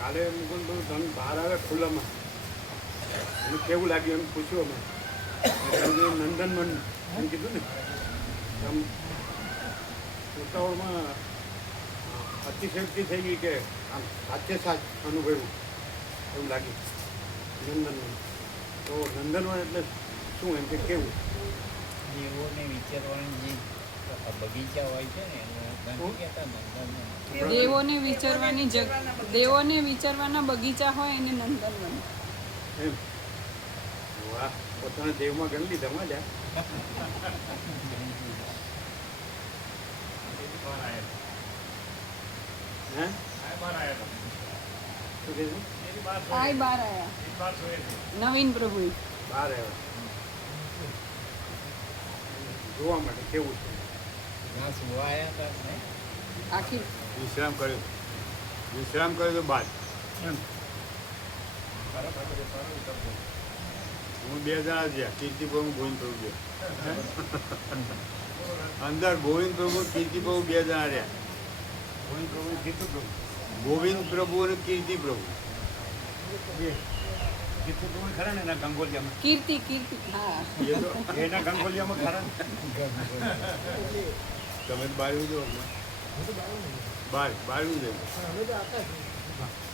કાલે મુકુંદ તમે બહાર આવે ખુલ્લામાં એને કેવું લાગ્યું એમ પૂછ્યું અમે નંદનવન એમ કીધું ને આમ ઉતાવળમાં અતિશયોક્તિ થઈ ગઈ કે આમ સાચે સાચ અનુભવ્યું એવું લાગ્યું નંદનવન. તો નંદનવન એટલે શું એમ કે કેવું? દેવોને વિચારવાની જે બગીચા હોય છે ને એનું કહેતા નંદનવન. દેવોને વિચારવાના બગીચા હોય એને નંદનવન એમ. વાહ, પોતાના દેવમાં ગણી લીધા મજા. હે શું કીધું? આય બાર આયા નવીન પ્રભુ બહાર આવ્યા જોવા માટે કેવું છે. ના સુવા આવ્યા હતા ને આખી વિશ્રામ કર્યો તો બાદ એમ. હું 2 જણા ગયા કીર્તિપ્રભુ ગોવિંદ પ્રભુ ગયા અંદર. ગોવિંદ પ્રભુ કીર્તિપ્રભુ 2 જણા રહ્યા. ગોવિંદ પ્રભુ અને કીર્તિ પ્રભુ કીર્તિ પ્રભુ ખરા ને એના ગંગોલિયામાં કીર્તિ હા એના ગંગોલિયામાં ખરા. તમે બાળ્યું જો બાળ્યું છે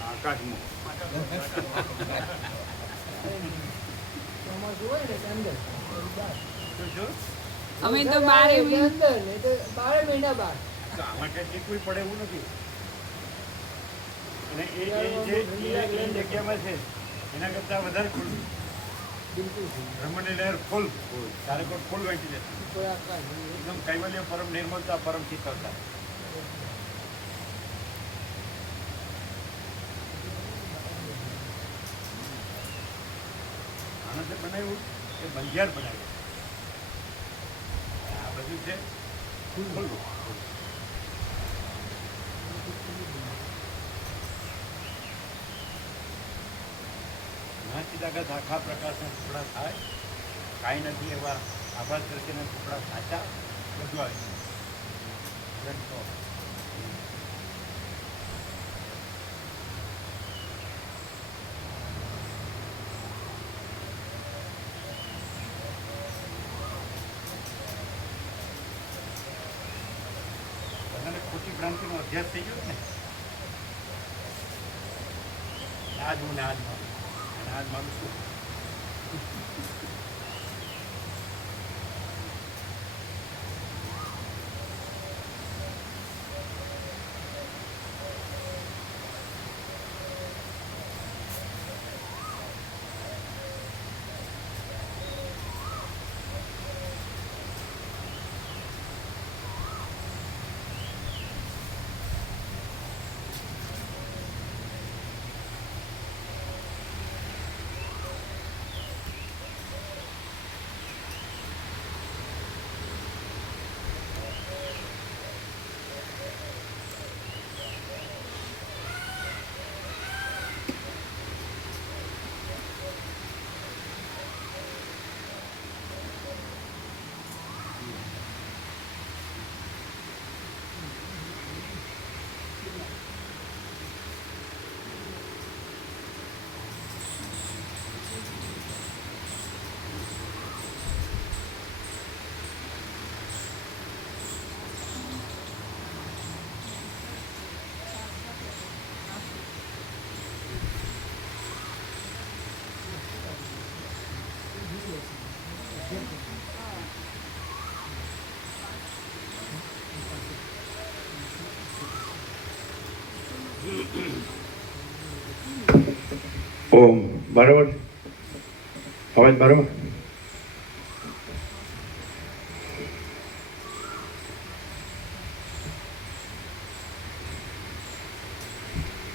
આકાશમાં. અમે તો 12 મહિના બાદ આમાં કઈ શીખવું પડે એવું નથી. અને એ જગ્યામાં છે એના કરતાં વધારે ખુલ્લું. બ્રહ્મની લહેર ફૂલ તારે કોઈ ફૂલ વાંચી જશે. એકદમ કૈવલ્ય પરમ નિર્મળતા પરમ શીતળતા. આનંદ બનાવ્યું કે બંધિયાર બનાવ્યું. આ બધું છે ખુલ્લું. નાચીદાગત આખા પ્રકાશના ટુકડા થાય કાંઈ નથી એવા આભા તરીકેના ટુકડા સાચા બધું આવે. બધાને ખોટી ભ્રાંતિનો અભ્યાસ થઈ ગયો ને આજ હું ને આજ મારું અને આજ મારું શું. ઓમ બરાબર અવાજ બરાબર.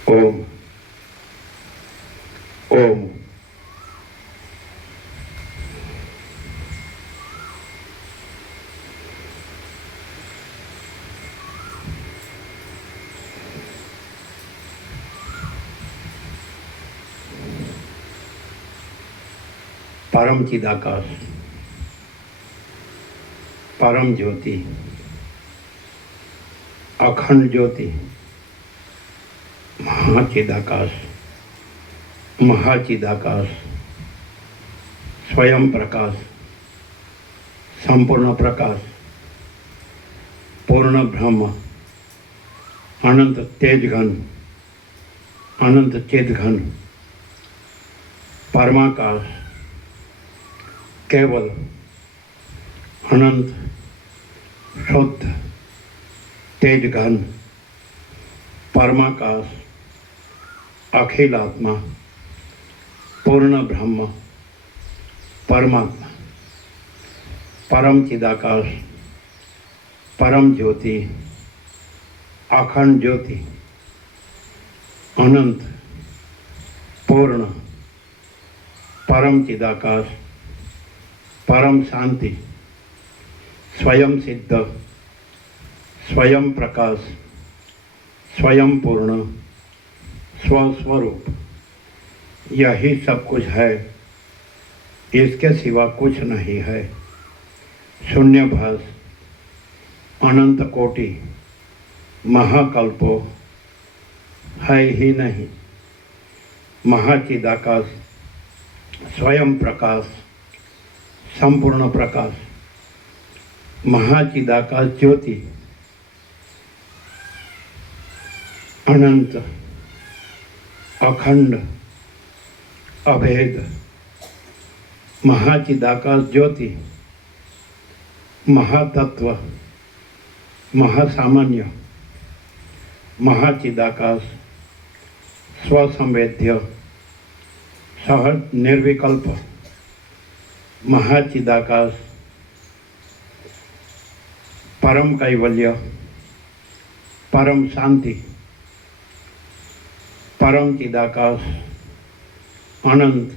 ઓમ ઓમ પરમ ચિદાકાશ परम ज्योति, अखंड ज्योति, महाचिदाकाश, महाचिदाकाश, स्वयं प्रकाश, संपूर्ण प्रकाश, पूर्ण ब्रह्म, अनंत तेज घन, अनंत चेत घन, परमाकाश, केवल अनंत शुद्ध तेज घन, परमाकाश, अखिल आत्मा, पूर्ण ब्रह्म, परमात्मा, परम चिदाकाश, परम ज्योति, अखंड ज्योति, अनंत पूर्ण परम चिदाकाश, परम शांति, स्वयं सिद्ध, स्वयं प्रकाश, स्वयं पूर्ण, स्वस्वरूप, यही सब कुछ है, इसके सिवा कुछ नहीं है। शून्यभास, अनंत कोटि, महाकल्पो है ही नहीं। महाचिदाकाश, स्वयं प्रकाश, संपूर्ण प्रकाश, महाचिदाकाश ज्योति, अनंत, अखंड, अभेद, महाचिदाकाश ज्योति, महातत्व, महासामान्य, महाचिदाकाश, स्वसंवेद्य, सहज निर्विकल्प, महाचिदाकाश, परम कैवल्य, परम शांति, परम चिदाकाश, अनंत,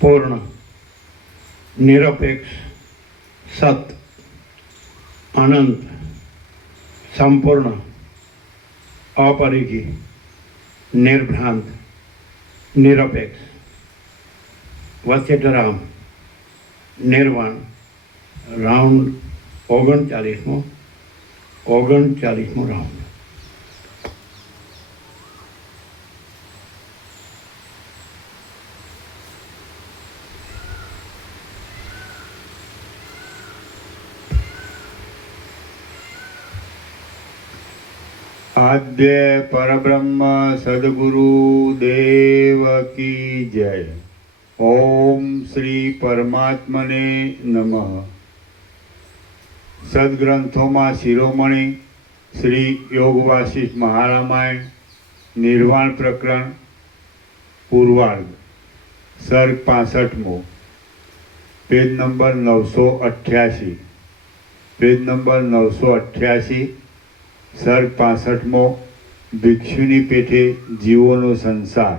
पूर्ण, निरपेक्ष, सत्य, अनंत, संपूर्ण, अपरिघी, निर्भ्रांत, निरपेक्ष, वसिष्ठराम, निर्वाण, राउंड 39मो राउंड। आद्य परब्रह्म सद्गुरु देव की जय। ओम श्री परमात्मने नमः। सद्ग्रंथों में शिरोमणि श्री योग वासिष्ठ महारामायण निर्वाण प्रकरण पूर्वार्ध सर्ग 65मो पेज नंबर 988 पेज नंबर 988 सर्ग 65मो भिक्षुनी पेठे जीवोनो संसार।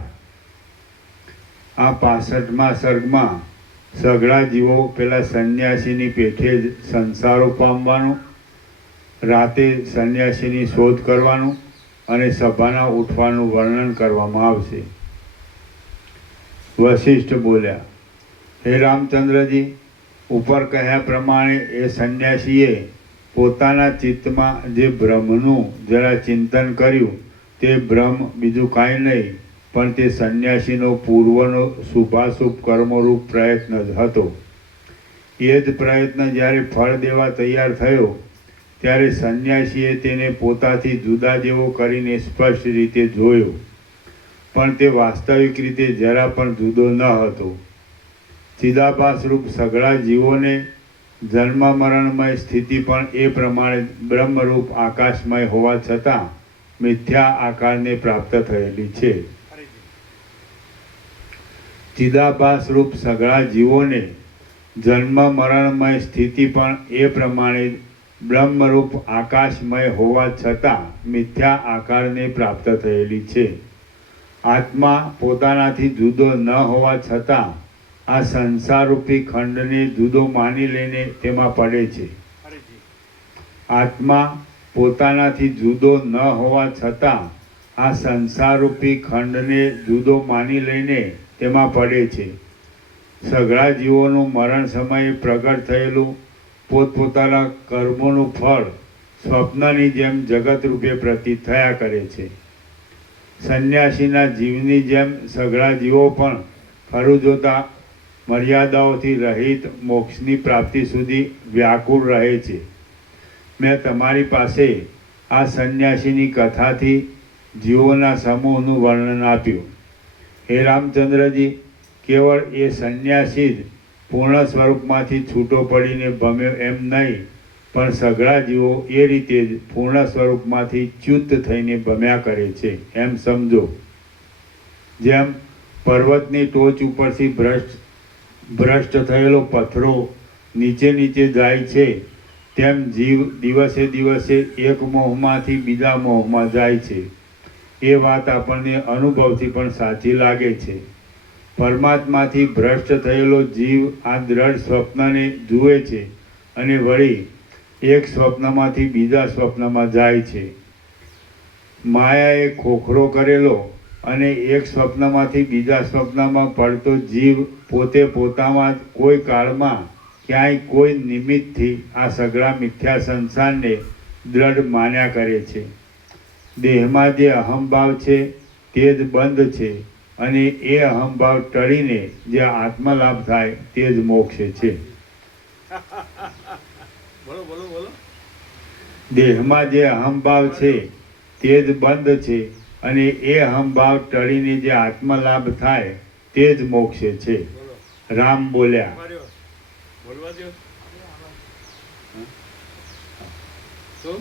आ 65मा सर्गमां सगळा जीवो पेला संन्यासीनी पेठे ज संसारो पामवानो, राते संन्यासीनी शोध करवानो अने सभाना उठवानुं वर्णन करवामां आवशे। वशिष्ठ बोल्या, हे रामचंद्रजी, ऊपर कह्या प्रमाणे ए संन्यासीए पोताना चित्तमां जे ब्रह्मनुं जरा चिंतन कर्युं ते ब्रह्म बीजुं कांई नहीं पण ते संन्यासीनो पूर्वनो शुभाशुभ कर्मरूप प्रयत्न ज हतो। ए ज प्रयत्न ज्यारे फळ देवा तैयार थयो त्यारे संन्यासीए तेने पोताथी जुदा जेवो करीने स्पष्ट रीते जोयो, पण ते वास्तविक रीते जरा पण जुदो न हतो। चिदाभास रूप सगळा जीवोने जन्म मरणमय स्थिति पण ए प्रमाणे ब्रह्मरूप आकाशमय होवा छतां मिथ्या आकारने प्राप्त थयेली छे। चिदाभास रूप सगळा जीवोने जन्म मरणमय स्थिति पण ए प्रमाणे ब्रह्मरूप आकाशमय होवा छतां मिथ्या आकारने प्राप्त थयेली छे। आत्मा पोतानाथी जुदो न होवा छतां आ संसारूपी खंडने जुदो मानी लईने तेमां पड़े छे। आत्मा पोतानाथी जुदो न होवा छतां आ संसारूपी खंडने जुदो मानी लईने तेमां पड़े छे। सगळा जीवोनुं मरण समये प्रगट थयेलुं પોતપોતાના કર્મોનું ફળ સ્વપ્નની જેમ જગત રૂપે પ્રતીત થયા કરે છે. સંન્યાસીના જીવની જેમ સઘળા જીવો પણ ખરું જોતા મર્યાદાઓથી રહિત મોક્ષની પ્રાપ્તિ સુધી વ્યાકુળ રહે છે. મેં તમારી પાસે આ સંન્યાસીની કથાથી જીવોના સમૂહનું વર્ણન આપ્યું. હે રામચંદ્રજી, કેવળ એ સંન્યાસી જ પૂર્ણ સ્વરૂપમાંથી છૂટો પડીને ભમ્યો એમ નહીં, પણ સઘળા જીવો એ રીતે જ પૂર્ણ સ્વરૂપમાંથી ચ્યુત થઈને ભમ્યા કરે છે એમ સમજો. જેમ પર્વતની ટોચ ઉપરથી ભ્રષ્ટ થયેલો પથ્થરો નીચે નીચે જાય છે, તેમ જીવ દિવસે દિવસે એક મોહમાંથી બીજા મોહમાં જાય છે. એ વાત આપણને અનુભવથી પણ સાચી લાગે છે. પરમાત્માથી ભ્રષ્ટ થયેલો જીવ આ દ્રઢ સ્વપ્નને જુએ છે અને વળી એક સ્વપ્નમાંથી બીજા સ્વપ્નમાં જાય છે. માયાએ ખોખરો કરેલો અને એક સ્વપ્નમાંથી બીજા સ્વપ્નમાં પડતો જીવ પોતે પોતામાં જ કોઈ કાળમાં ક્યાંય કોઈ નિમિત્તથી આ સઘળા મિથ્યા સંસારને દ્રઢ માન્યા કરે છે. દેહમાં જે અહંભાવ છે તે જ બંધ છે અને એ અહંભાવ ટળીને જે આત્મલાભ થાય તે જ મોક્ષ છે. બોલો બોલો બોલો. દેહમાં જે અહંભાવ છે તે જ બંધ છે અને એ અહંભાવ ટળીને જે આત્મલાભ થાય તે જ મોક્ષ છે. રામ બોલ્યા. બોલવા દો. શું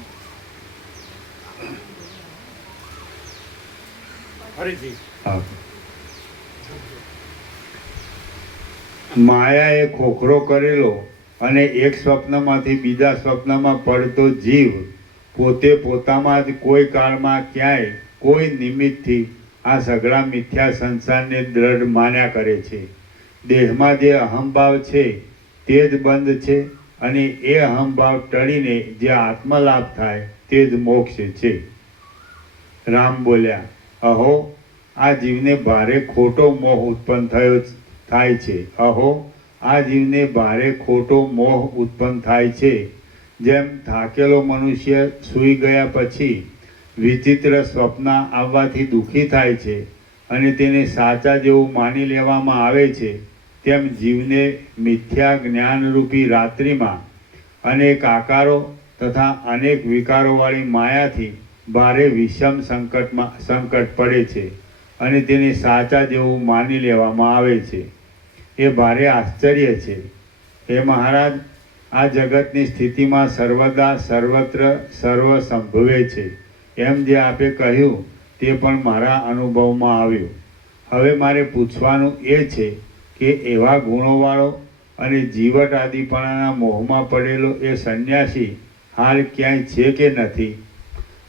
ફરીથી? માયાએ ખોખરો કરેલો અને એક સ્વપ્નમાંથી બીજા સ્વપ્નમાં પડતો જીવ પોતે પોતામાં જ કોઈ કાળમાં ક્યાંય કોઈ નિમિત્તથી આ સઘળા મિથ્યા સંસારને દ્રઢ માન્યા કરે છે. દેહમાં જે અહંભાવ છે તે જ બંધ છે અને એ અહંભાવ ટળીને જે આત્મલાભ થાય તે જ મોક્ષ છે. રામ બોલ્યા. અહો, આ જીવને ભારે ખોટો મોહ ઉત્પન્ન થાય છે. અહો, આ જીવને ભારે ખોટો મોહ ઉત્પન્ન થાય છે. જેમ થાકેલો મનુષ્ય સૂઈ ગયા પછી વિચિત્ર સ્વપ્ન આવવાથી દુઃખી થાય છે અને તેને સાચા જેવું માની લેવામાં આવે છે, તેમ જીવને મિથ્યા જ્ઞાનરૂપી રાત્રિમાં અનેક આકારો તથા અનેક વિકારોવાળી માયાથી ભારે વિષમ સંકટ પડે છે અને તેને સાચા જેવું માની લેવામાં આવે છે. એ ભારે આશ્ચર્ય છે. હે મહારાજ, આ જગતની સ્થિતિમાં સર્વદા સર્વત્ર સર્વ સંભવે છે એમ જે આપે કહ્યું તે પણ મારા અનુભવમાં આવ્યું. હવે મારે પૂછવાનું એ છે કે એવા ગુણોવાળો અને જીવટ આદિપણાના મોહમાં પડેલો એ સંન્યાસી હાલ ક્યાંય છે કે નથી?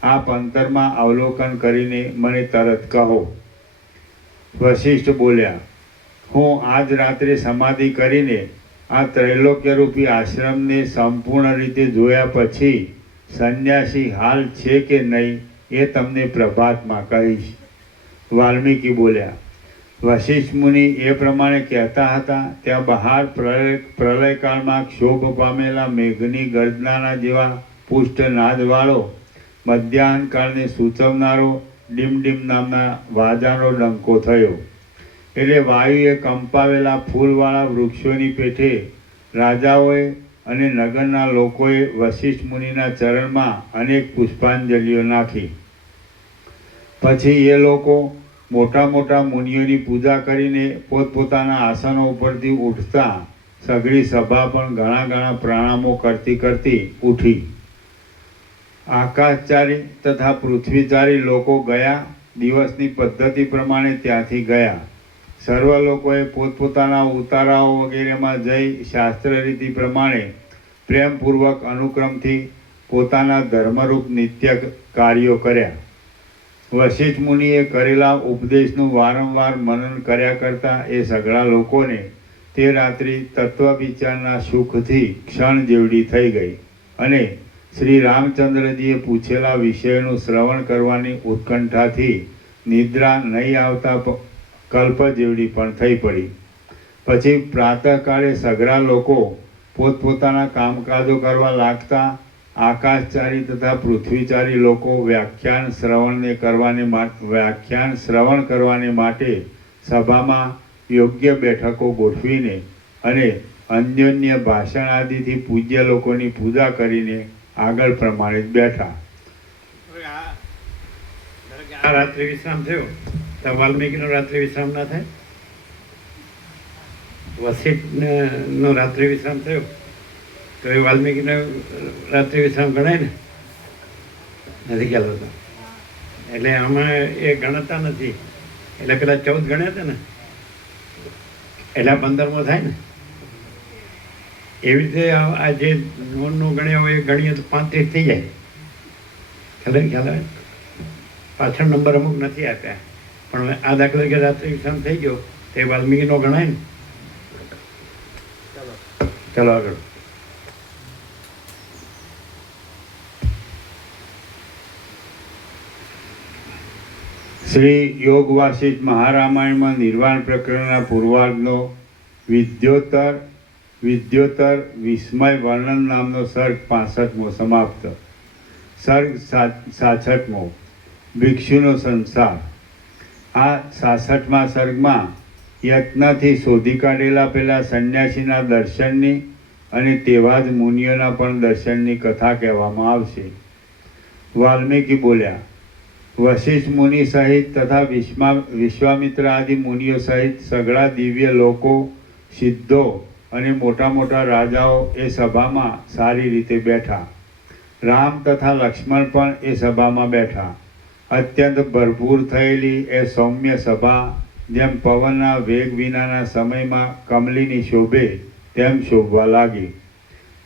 આપ અંતરમાં અવલોકન કરીને મને તરત કહો. વશિષ્ઠ બોલ્યા. હું આજ રાત્રે સમાધિ કરીને આ ત્રૈલોક્યરૂપી આશ્રમને સંપૂર્ણ રીતે જોયા પછી સંન્યાસી હાલ છે કે નહીં એ તમને પ્રભાતમાં કહીશ. વાલ્મીકી બોલ્યા. વશિષ્ઠ મુનિ એ પ્રમાણે કહેતા હતા ત્યાં બહાર પ્રલયકાળમાં ક્ષોભ પામેલા મેઘની ગર્જનાના જેવા પુષ્ટ નાદવાળો મધ્યાહન કાળને સૂચવનારો ડીમ નામના વાજાનો ડંકો થયો. એટલે વાયુએ કંપાવેલા ફૂલવાળા વૃક્ષોની પેઠે રાજાઓએ અને નગરના લોકોએ વશિષ્ઠ મુનિના ચરણમાં અનેક પુષ્પાંજલિઓ નાખી. પછી એ લોકો મોટા મોટા મુનિઓની પૂજા કરીને પોતપોતાના આસનો ઉપરથી ઉઠતા સઘળી સભા પણ ઘણા પ્રણામો કરતી ઉઠી. આકાશચારી તથા પૃથ્વીચારી લોકો ગયા દિવસની પદ્ધતિ પ્રમાણે ત્યાંથી ગયા. સર્વ લોકોએ પોતપોતાના ઉતારાઓ વગેરેમાં જઈ શાસ્ત્ર રીતિ પ્રમાણે પ્રેમપૂર્વક અનુક્રમથી પોતાના ધર્મરૂપ નિત્ય કાર્યો કર્યા. વશિષ્ઠ મુનિએ કરેલા ઉપદેશનું વારંવાર મનન કર્યા કરતા એ સઘળા લોકોને તે રાત્રિ તત્વવિચારના સુખથી ક્ષણ જેવડી થઈ ગઈ અને શ્રી રામચંદ્રજીએ પૂછેલા વિષયનું શ્રવણ કરવાની ઉત્કંઠાથી નિદ્રા નહીં આવતા કલ્પ જેવડી પણ થઈ પડી. પછી પ્રાતઃકાળે સઘળા લોકો પોતપોતાના કામકાજો કરવા લાગતા આકાશચારી તથા પૃથ્વીચારી લોકો વ્યાખ્યાન શ્રવણ કરવાને માટે સભામાં યોગ્ય બેઠકો ગોઠવીને અને અન્યોન્ય ભાષણ આદિથી પૂજ્ય લોકોની પૂજા કરીને આગળ પ્રમાણે જ બેઠા. આ રાત્રિ વિશ્રામ થયો તો વાલ્મીકીનો રાત્રિ વિશ્રામ ના થાય? વસિષ્ઠનો રાત્રિ વિશ્રામ થયો તો એ વાલ્મીકીનો રાત્રિ વિશ્રામ ગણાય ને? નથી ખ્યાલ હોતો. એટલે આમાં એ ગણતા નથી. એટલે પેલા 14 ગણ્યા હતા ને, એટલે 15મો થાય ને. એવી રીતે આ જે નોનનું ગણ્યા હોય એ ગણીએ તો 35 થઈ જાય. ખ્યાલ આવે? પાછળ નંબર અમુક નથી આપ્યા, પણ આ દાખલા કે રાત્રિ વિશ્રામ થઈ ગયો તે વાલ્મીકીનો ગણાય ને. ચાલો આગળ. શ્રી યોગ વાસિષ્ઠ મહારામાયણમાં નિર્વાણ પ્રકરણના પૂર્વાર્ધનો વિદ્યોતર વિસ્મય વર્ણન નામનો સર્ગ 65મો સમાપ્ત. સર્ગ 66મો ભિક્ષુનો સંસાર. આ 66મા સર્ગમાં યત્નથી શોધી કાઢેલા પેલા સંન્યાસીના દર્શનની અને તેવા જ મુનિઓના પણ દર્શનની કથા કહેવામાં આવશે. વાલ્મીકી બોલ્યા, વશિષ્ઠ મુનિ સહિત તથા વિશ્વામિત્ર આદિ મુનિઓ સહિત સઘળા દિવ્ય લોકો, સિદ્ધો અને મોટા મોટા રાજાઓ એ સભામાં સારી રીતે બેઠા. રામ તથા લક્ષ્મણ પણ એ સભામાં બેઠા. અત્યંત ભરપૂર થયેલી એ સૌમ્ય સભા જેમ પવનના વેગ વિનાના સમયમાં કમલીની શોભે તેમ શોભવા લાગી.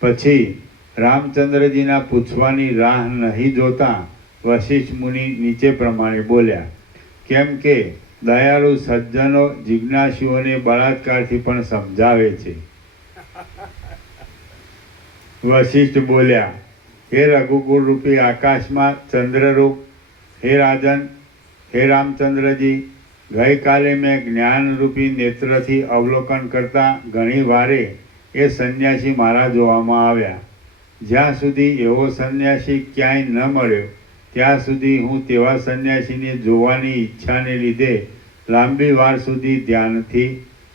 પછી રામચંદ્રજીના પૂછવાની રાહ નહીં જોતા વશિષ્ઠ મુનિ નીચે પ્રમાણે બોલ્યા, કેમ કે દયાળુ સજ્જનો જિજ્ઞાસુઓને બળાત્કારથી પણ સમજાવે છે. વશિષ્ઠ બોલ્યા, હે રઘુકુળ રૂપી આકાશમાં ચંદ્રરૂપ, હે રાજન, હે રામચંદ્રજી, ગઈકાલે મેં જ્ઞાનરૂપી નેત્રથી અવલોકન કરતા ઘણી વારે એ સંન્યાસી મારા જોવામાં આવ્યા. જ્યાં સુધી એવો સંન્યાસી ક્યાંય ન મળ્યો ત્યાં સુધી હું તેવા સંન્યાસીને જોવાની ઈચ્છાને લીધે લાંબી વાર સુધી ધ્યાનથી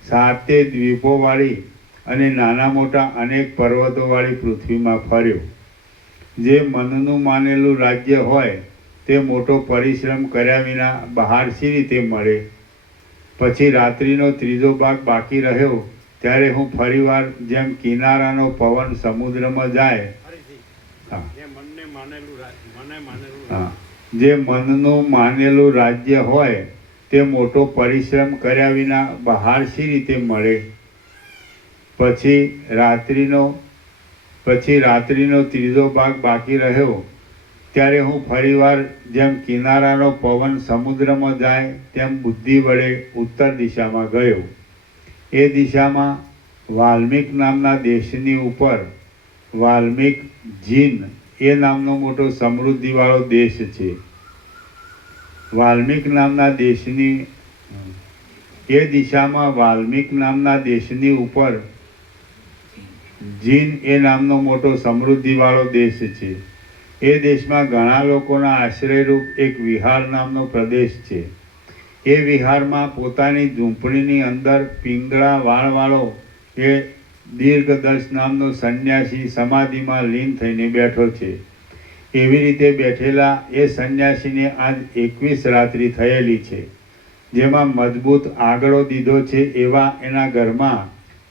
7 દ્વીપોવાળી અને નાના મોટા અનેક પર્વતોવાળી પૃથ્વીમાં ફર્યો. જે મનનું માનેલું રાજ્ય હોય તે મોટો પરિશ્રમ કર્યા વિના બહાર શી રીતે મળે? પછી રાત્રિનો 3જો ભાગ બાકી રહ્યો ત્યારે હું ફરીવાર જેમ કિનારાનો પવન સમુદ્રમાં જાય, જે મનનું માનેલું રાજ્ય હોય તે મોટો પરિશ્રમ કર્યા વિના બહાર શી રીતે મળે? પછી રાત્રિનો 3જો ભાગ બાકી રહ્યો ત્યારે હું ફરીવાર જેમ કિનારાનો પવન સમુદ્રમાં જાય તેમ બુદ્ધિ વડે ઉત્તર દિશામાં ગયો. એ દિશામાં વાલ્મીક નામના દેશની ઉપર વાલ્મીક જીન એ નામનો મોટો સમૃદ્ધિવાળો દેશ છે. વાલ્મીક નામના દેશની એ દિશામાં વાલ્મીક નામના દેશની ઉપર જીન એ નામનો મોટો સમૃદ્ધિવાળો દેશ છે. એ દેશમાં ઘણા લોકોના આશ્રયરૂપ એક વિહાર નામનો પ્રદેશ છે. એ વિહારમાં પોતાની ઝૂંપડીની અંદર પિંગળા વાળવાળો એ દીર્ઘદર્શ નામનો સંન્યાસી સમાધિમાં લીન થઈને બેઠો છે. એવી રીતે બેઠેલા એ સંન્યાસીને આજ 21 રાત્રિ થયેલી છે. જેમાં મજબૂત આગળો દીધો છે એવા એના ઘરમાં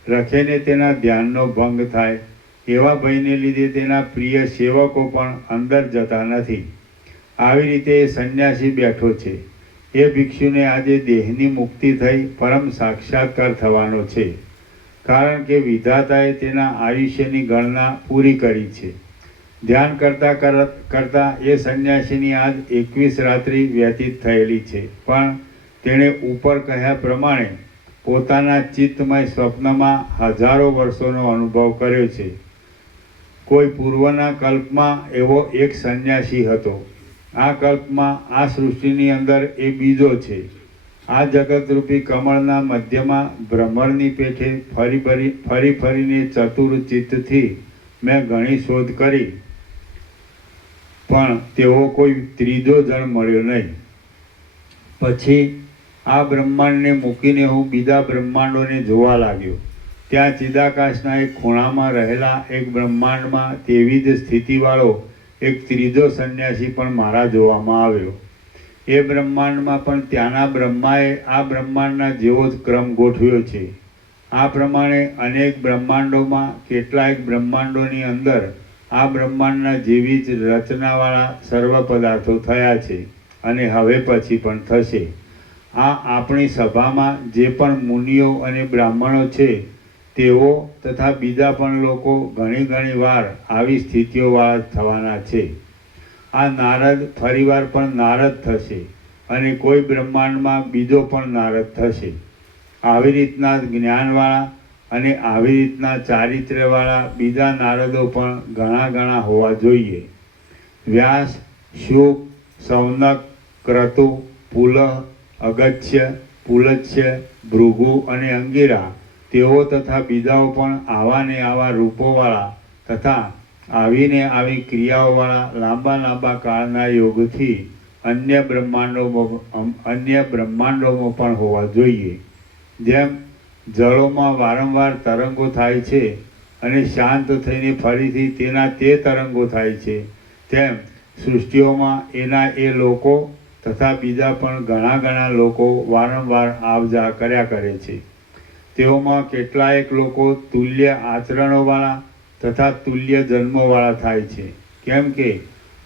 રખેને તેના ધ્યાનનો ભંગ થાય એવા ભયને લીધે તેના પ્રિય સેવકો પણ અંદર જતા નથી. આવી રીતે એ સંન્યાસી બેઠો છે. એ ભિક્ષુને આજે દેહની મુક્તિ થઈ પરમ સાક્ષાત્કાર થવાનો છે. કારણ કે વિધાતાએ તેના આયુષ્યની ગણના પૂરી કરી છે. ધ્યાન કરતા એ સંન્યાસીની આજ 21 રાત્રિ વ્યતીત થયેલી છે. પણ તેણે ઉપર કહ્યા પ્રમાણે પોતાના ચિત્તમય સ્વપ્નમાં હજારો વર્ષોનો અનુભવ કર્યો છે. કોઈ પૂર્વના કલ્પમાં એવો એક સંન્યાસી હતો. આ કલ્પમાં આ સૃષ્ટિની અંદર એ બીજો છે. આ જગતરૂપી કમળના મધ્યમાં ભ્રમરની પેઠે ફરીને ચતુર ચિત્તથી મેં ઘણી શોધ કરી, પણ તેવો કોઈ ત્રીજો જણ મળ્યો નહીં. પછી આ બ્રહ્માંડને મૂકીને હું બીજા બ્રહ્માંડોને જોવા લાગ્યો. ત્યાં ચિદાકાશના એક ખૂણામાં રહેલા એક બ્રહ્માંડમાં તેવી જ સ્થિતિવાળો એક ત્રીજો સંન્યાસી પણ મારા જોવામાં આવ્યો. એ બ્રહ્માંડમાં પણ ત્યાંના બ્રહ્માએ આ બ્રહ્માંડના જેવો જ ક્રમ ગોઠવ્યો છે. આ પ્રમાણે અનેક બ્રહ્માંડોમાં કેટલાક બ્રહ્માંડોની અંદર આ બ્રહ્માંડના જેવી જ રચનાવાળા સર્વ પદાર્થો થયા છે અને હવે પછી પણ થશે. આ આપણી સભામાં જે પણ મુનિઓ અને બ્રાહ્મણો છે તેઓ તથા બીજા પણ લોકો ઘણી વાર આવી સ્થિતિઓવાળા થવાના છે. આ નારદ ફરીવાર પણ નારદ થશે અને કોઈ બ્રહ્માંડમાં બીજો પણ નારદ થશે. આવી રીતના જ્ઞાનવાળા અને આવી રીતના ચારિત્ર્યવાળા બીજા નારદો પણ ઘણા હોવા જોઈએ. વ્યાસ, શુક, સૌનક, ક્રતુ, પુલહ, અગત્ય, પુલત્સ્ય, ભૃગુ અને અંગિરા તેઓ તથા બીજાઓ પણ આવા ને આવા રૂપોવાળા તથા આવીને આવી ક્રિયાઓવાળા લાંબા કાળના યોગથી અન્ય બ્રહ્માંડોમાં પણ હોવા જોઈએ. જેમ જળોમાં વારંવાર તરંગો થાય છે અને શાંત થઈને ફરીથી તેના તે તરંગો થાય છે, તેમ સૃષ્ટિઓમાં એના એ લોકો તથા બીજા પણ ઘણા લોકો વારંવાર આવજા કર્યા કરે છે. તેઓમાં કેટલાક લોકો તુલ્ય આચરણોવાળા તથા તુલ્ય જન્મોવાળા થાય છે, કેમ કે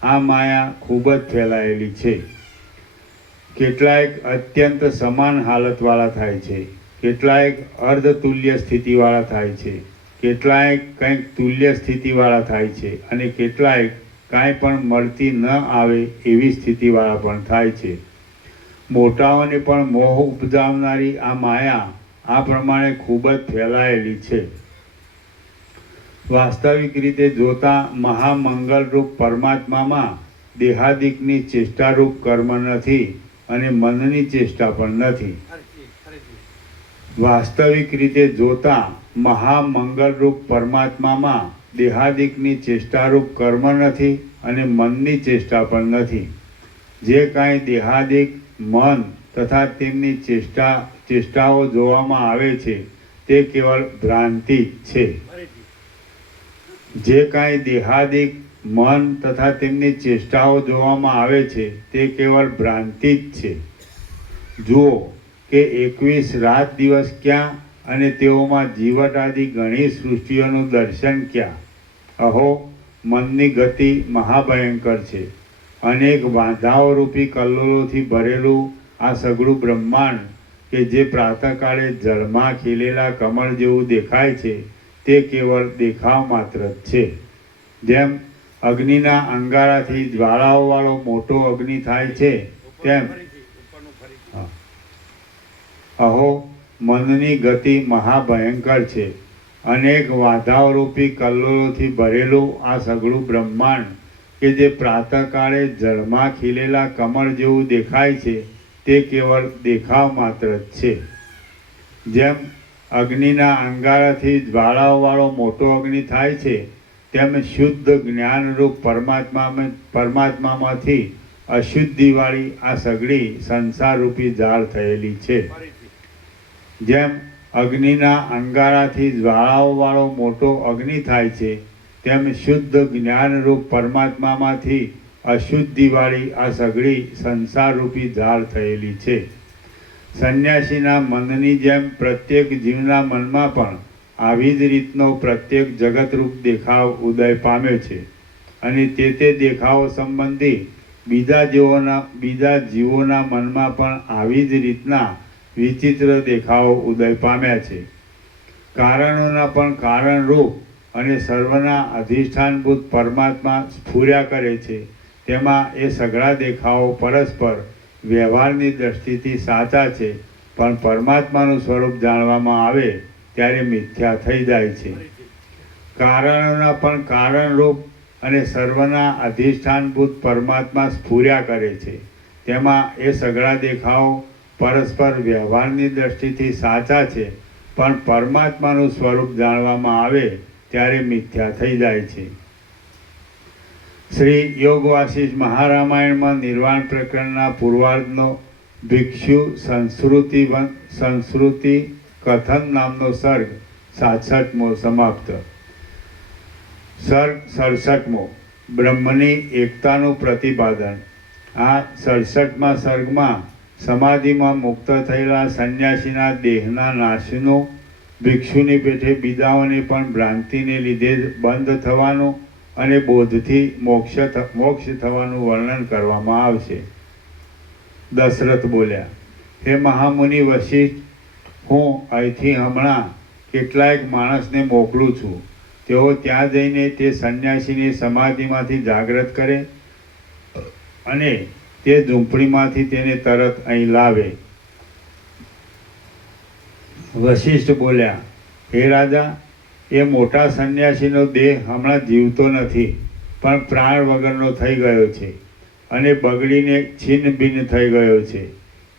આ માયા ખૂબ જ ફેલાયેલી છે. કેટલાક અત્યંત સમાન હાલતવાળા થાય છે, કેટલાક અર્ધતુલ્ય સ્થિતિવાળા થાય છે, કેટલાક કંઈક તુલ્ય સ્થિતિવાળા થાય છે અને કેટલાક કાંઈ પણ મળતી ન આવે એવી સ્થિતિવાળા પણ થાય છે. મોટાઓને પણ મોહ ઉપજાવનારી આ માયા આ પ્રમાણે ખૂબ જ ફેલાયેલી છે. વાસ્તવિક રીતે જોતા મહામંગલરૂપ પરમાત્મામાં દેહાદિકની ચેષ્ટારૂપ કર્મ નથી અને મનની ચેષ્ટા પણ નથી. વાસ્તવિક રીતે જોતા મહામંગલરૂપ પરમાત્મામાં દેહાદિકની ચેષ્ટારૂપ કર્મ નથી અને મનની ચેષ્ટા પણ નથી. જે કાંઈ દેહાદિક, મન તથા તેમની ચેષ્ટાઓ જોવામાં આવે છે તે કેવળ ભ્રાંતિ જ છે. જે કાંઈ દેહાદિક, મન તથા તેમની ચેષ્ટાઓ જોવામાં આવે છે તે કેવળ ભ્રાંતિ જ છે. જુઓ કે 21 રાત દિવસ ક્યાં અને તેઓમાં જીવટ આદિ ઘણી સૃષ્ટિઓનું દર્શન ક્યાં. અહો, મનની ગતિ મહાભયંકર છે. અનેક વાંધાઓ રૂપી કલ્લોલોથી ભરેલું આ સઘળું બ્રહ્માંડ કે જે પ્રાતઃકાળે જળમાં ખીલેલા કમળ જેવું દેખાય છે તે કેવળ દેખાવ માત્ર જ છે. જેમ અગ્નિના અંગારાથી જ્વાળાઓવાળો મોટો અગ્નિ થાય છે તેમ અહો, મનની ગતિ મહાભયંકર છે. અનેક વાંધાઓરૂપી કલ્લોલોથી ભરેલું આ સઘળું બ્રહ્માંડ કે જે પ્રાતઃકાળે જળમાં ખીલેલા કમળ જેવું દેખાય છે તે કેવળ દેખાવ માત્ર જ છે. જેમ અગ્નિના અંગારાથી જ્વાળાઓવાળો મોટો અગ્નિ થાય છે તેમ શુદ્ધ જ્ઞાનરૂપ પરમાત્મામાંથી અશુદ્ધિવાળી આ સઘળી સંસારરૂપી ઝાડ થયેલી છે. જેમ અગ્નિના અંગારાથી જ્વાળાઓવાળો મોટો અગ્નિ થાય છે તેમ શુદ્ધ જ્ઞાનરૂપ પરમાત્મામાંથી અશુદ્ધિવાળી આ સઘળી સંસારરૂપી ઝાડ થયેલી છે. સંન્યાસીના મનની જેમ પ્રત્યેક જીવના મનમાં પણ આવી જ રીતનો પ્રત્યેક જગતરૂપ દેખાવ ઉદય પામ્યો છે અને તે દેખાવો સંબંધી બીજા જીવોના મનમાં પણ આવી જ રીતના વિચિત્ર દેખાવો ઉદય પામ્યા છે. કારણોના પણ કારણરૂપ અને સર્વના અધિષ્ઠાનભૂત પરમાત્મા સ્ફુર્યા કરે છે. તેમાં એ સઘળા દેખાવો પરસ્પર વ્યવહારની દ્રષ્ટિથી સાચા છે, પણ પરમાત્માનું સ્વરૂપ જાણવામાં આવે ત્યારે મિથ્યા થઈ જાય છે. કારણોના પણ કારણરૂપ અને સર્વના અધિષ્ઠાનભૂત પરમાત્મા સ્ફુર્યા કરે છે. તેમાં એ સઘળા દેખાવો પરસ્પર વ્યવહારની દ્રષ્ટિથી સાચા છે, પણ પરમાત્માનું સ્વરૂપ જાણવામાં આવે ત્યારે મિથ્યા થઈ જાય છે. શ્રી યોગ વાસિષ્ઠ મહારામાયણમાં નિર્વાણ પ્રકરણના પૂર્વાર્ધનો ભિક્ષુ સંસ્કૃતિ કથન નામનો સર્ગ 67મો સમાપ્ત. સર્ગ 67મો બ્રહ્મની એકતાનું પ્રતિપાદન. આ 67મા સર્ગમાં સમાધિમાં મુક્ત થયેલા સંન્યાસીના દેહના નાશનું, ભિક્ષુની પેઠે બીજાઓને પણ ભ્રાંતિને લીધે બંધ થવાનું અને બોધથી મોક્ષ થવાનું વર્ણન કરવામાં આવશે. દશરથ બોલ્યા, હે મહામુનિ વશિષ્ઠ, હું અહીંથી હમણાં કેટલાયક માણસને મોકલું છું. તેઓ ત્યાં જઈને તે સંન્યાસીને સમાધિમાંથી જાગૃત કરે અને તે ઝૂંપડીમાંથી તેને તરત અહીં લાવે. વશિષ્ઠ બોલ્યા, હે રાજા, એ મોટા સંન્યાસીનો દેહ હમણાં જીવતો નથી, પણ પ્રાણ વગરનો થઈ ગયો છે અને બગડીને છિન્ન ભિન્ન થઈ ગયો છે.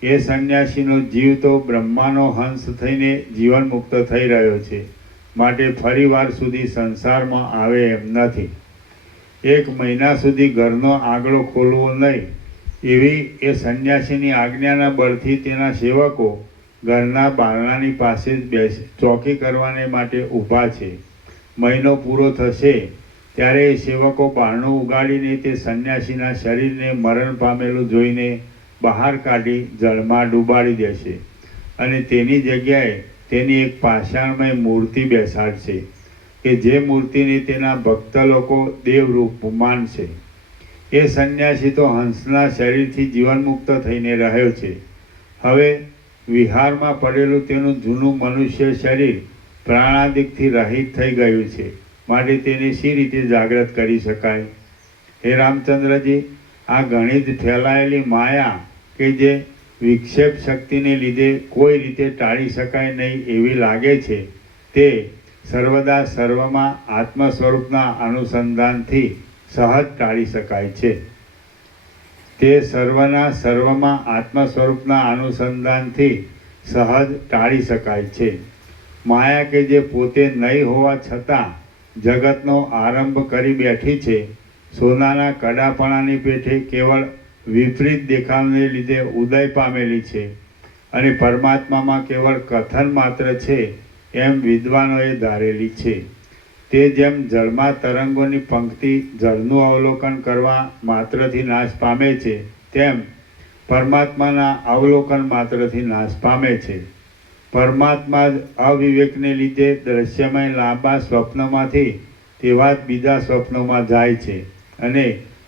એ સંન્યાસીનો જીવ તો બ્રહ્માનો હંસ થઈને જીવન મુક્ત થઈ રહ્યો છે, માટે ફરીવાર સુધી સંસારમાં આવે એમ નથી. 1 મહિના સુધી ઘરનો આગળો ખોલવો નહીં, એવી એ સંન્યાસીની આજ્ઞાના બળથી તેના સેવકો ઘરના બારણાની પાસે જ ચોકી કરવાને માટે ઊભા છે. મહિનો પૂરો થશે ત્યારે એ સેવકો બારણું ઉગાડીને તે સંન્યાસીના શરીરને મરણ પામેલું જોઈને બહાર કાઢી જળમાં ડૂબાડી દેશે અને તેની જગ્યાએ તેની એક પાષાણમય મૂર્તિ બેસાડશે કે જે મૂર્તિને તેના ભક્ત લોકો દેવરૂપ માનશે. એ સંન્યાસી તો હંસના શરીરથી જીવનમુક્ત થઈને રહ્યો છે. હવે વિહારમાં પડેલું તેનું જૂનું મનુષ્ય શરીર પ્રાણાદિકથી રહિત થઈ ગયું છે, માટે તેને શી રીતે જાગૃત કરી શકાય? હે રામચંદ્રજી, આ ઘણી જ ફેલાયેલી માયા કે જે વિક્ષેપ શક્તિને લીધે કોઈ રીતે ટાળી શકાય નહીં એવી લાગે છે, તે સર્વદા સર્વમાં આત્મ સ્વરૂપના અનુસંધાનથી સહજ ટાળી શકાય છે. તે સર્વના સર્વમાં આત્મ સ્વરૂપના અનુસંધાનથી સહજ ટાળી શકાય છે. માયા કે જે પોતે નહીં હોવા છતાં જગતનો આરંભ કરી બેઠી છે, સોનાના કડાપણાની પેઠે કેવળ વિપરીત દેખાવને લીધે ઉદય પામેલી છે અને પરમાત્મામાં કેવળ કથન માત્ર છે એમ વિદ્વાનોએ ધારેલી છે. તે જેમ જળમાં તરંગોની પંક્તિ જળનું અવલોકન કરવા માત્રથી નાશ પામે છે, તેમ પરમાત્માના અવલોકન માત્રથી નાશ પામે છે. પરમાત્મા જ અવિવેકને લીધે દ્રશ્યમય લાંબા સ્વપ્નમાંથી તેવા જ બીજા સ્વપ્નોમાં જાય છે અને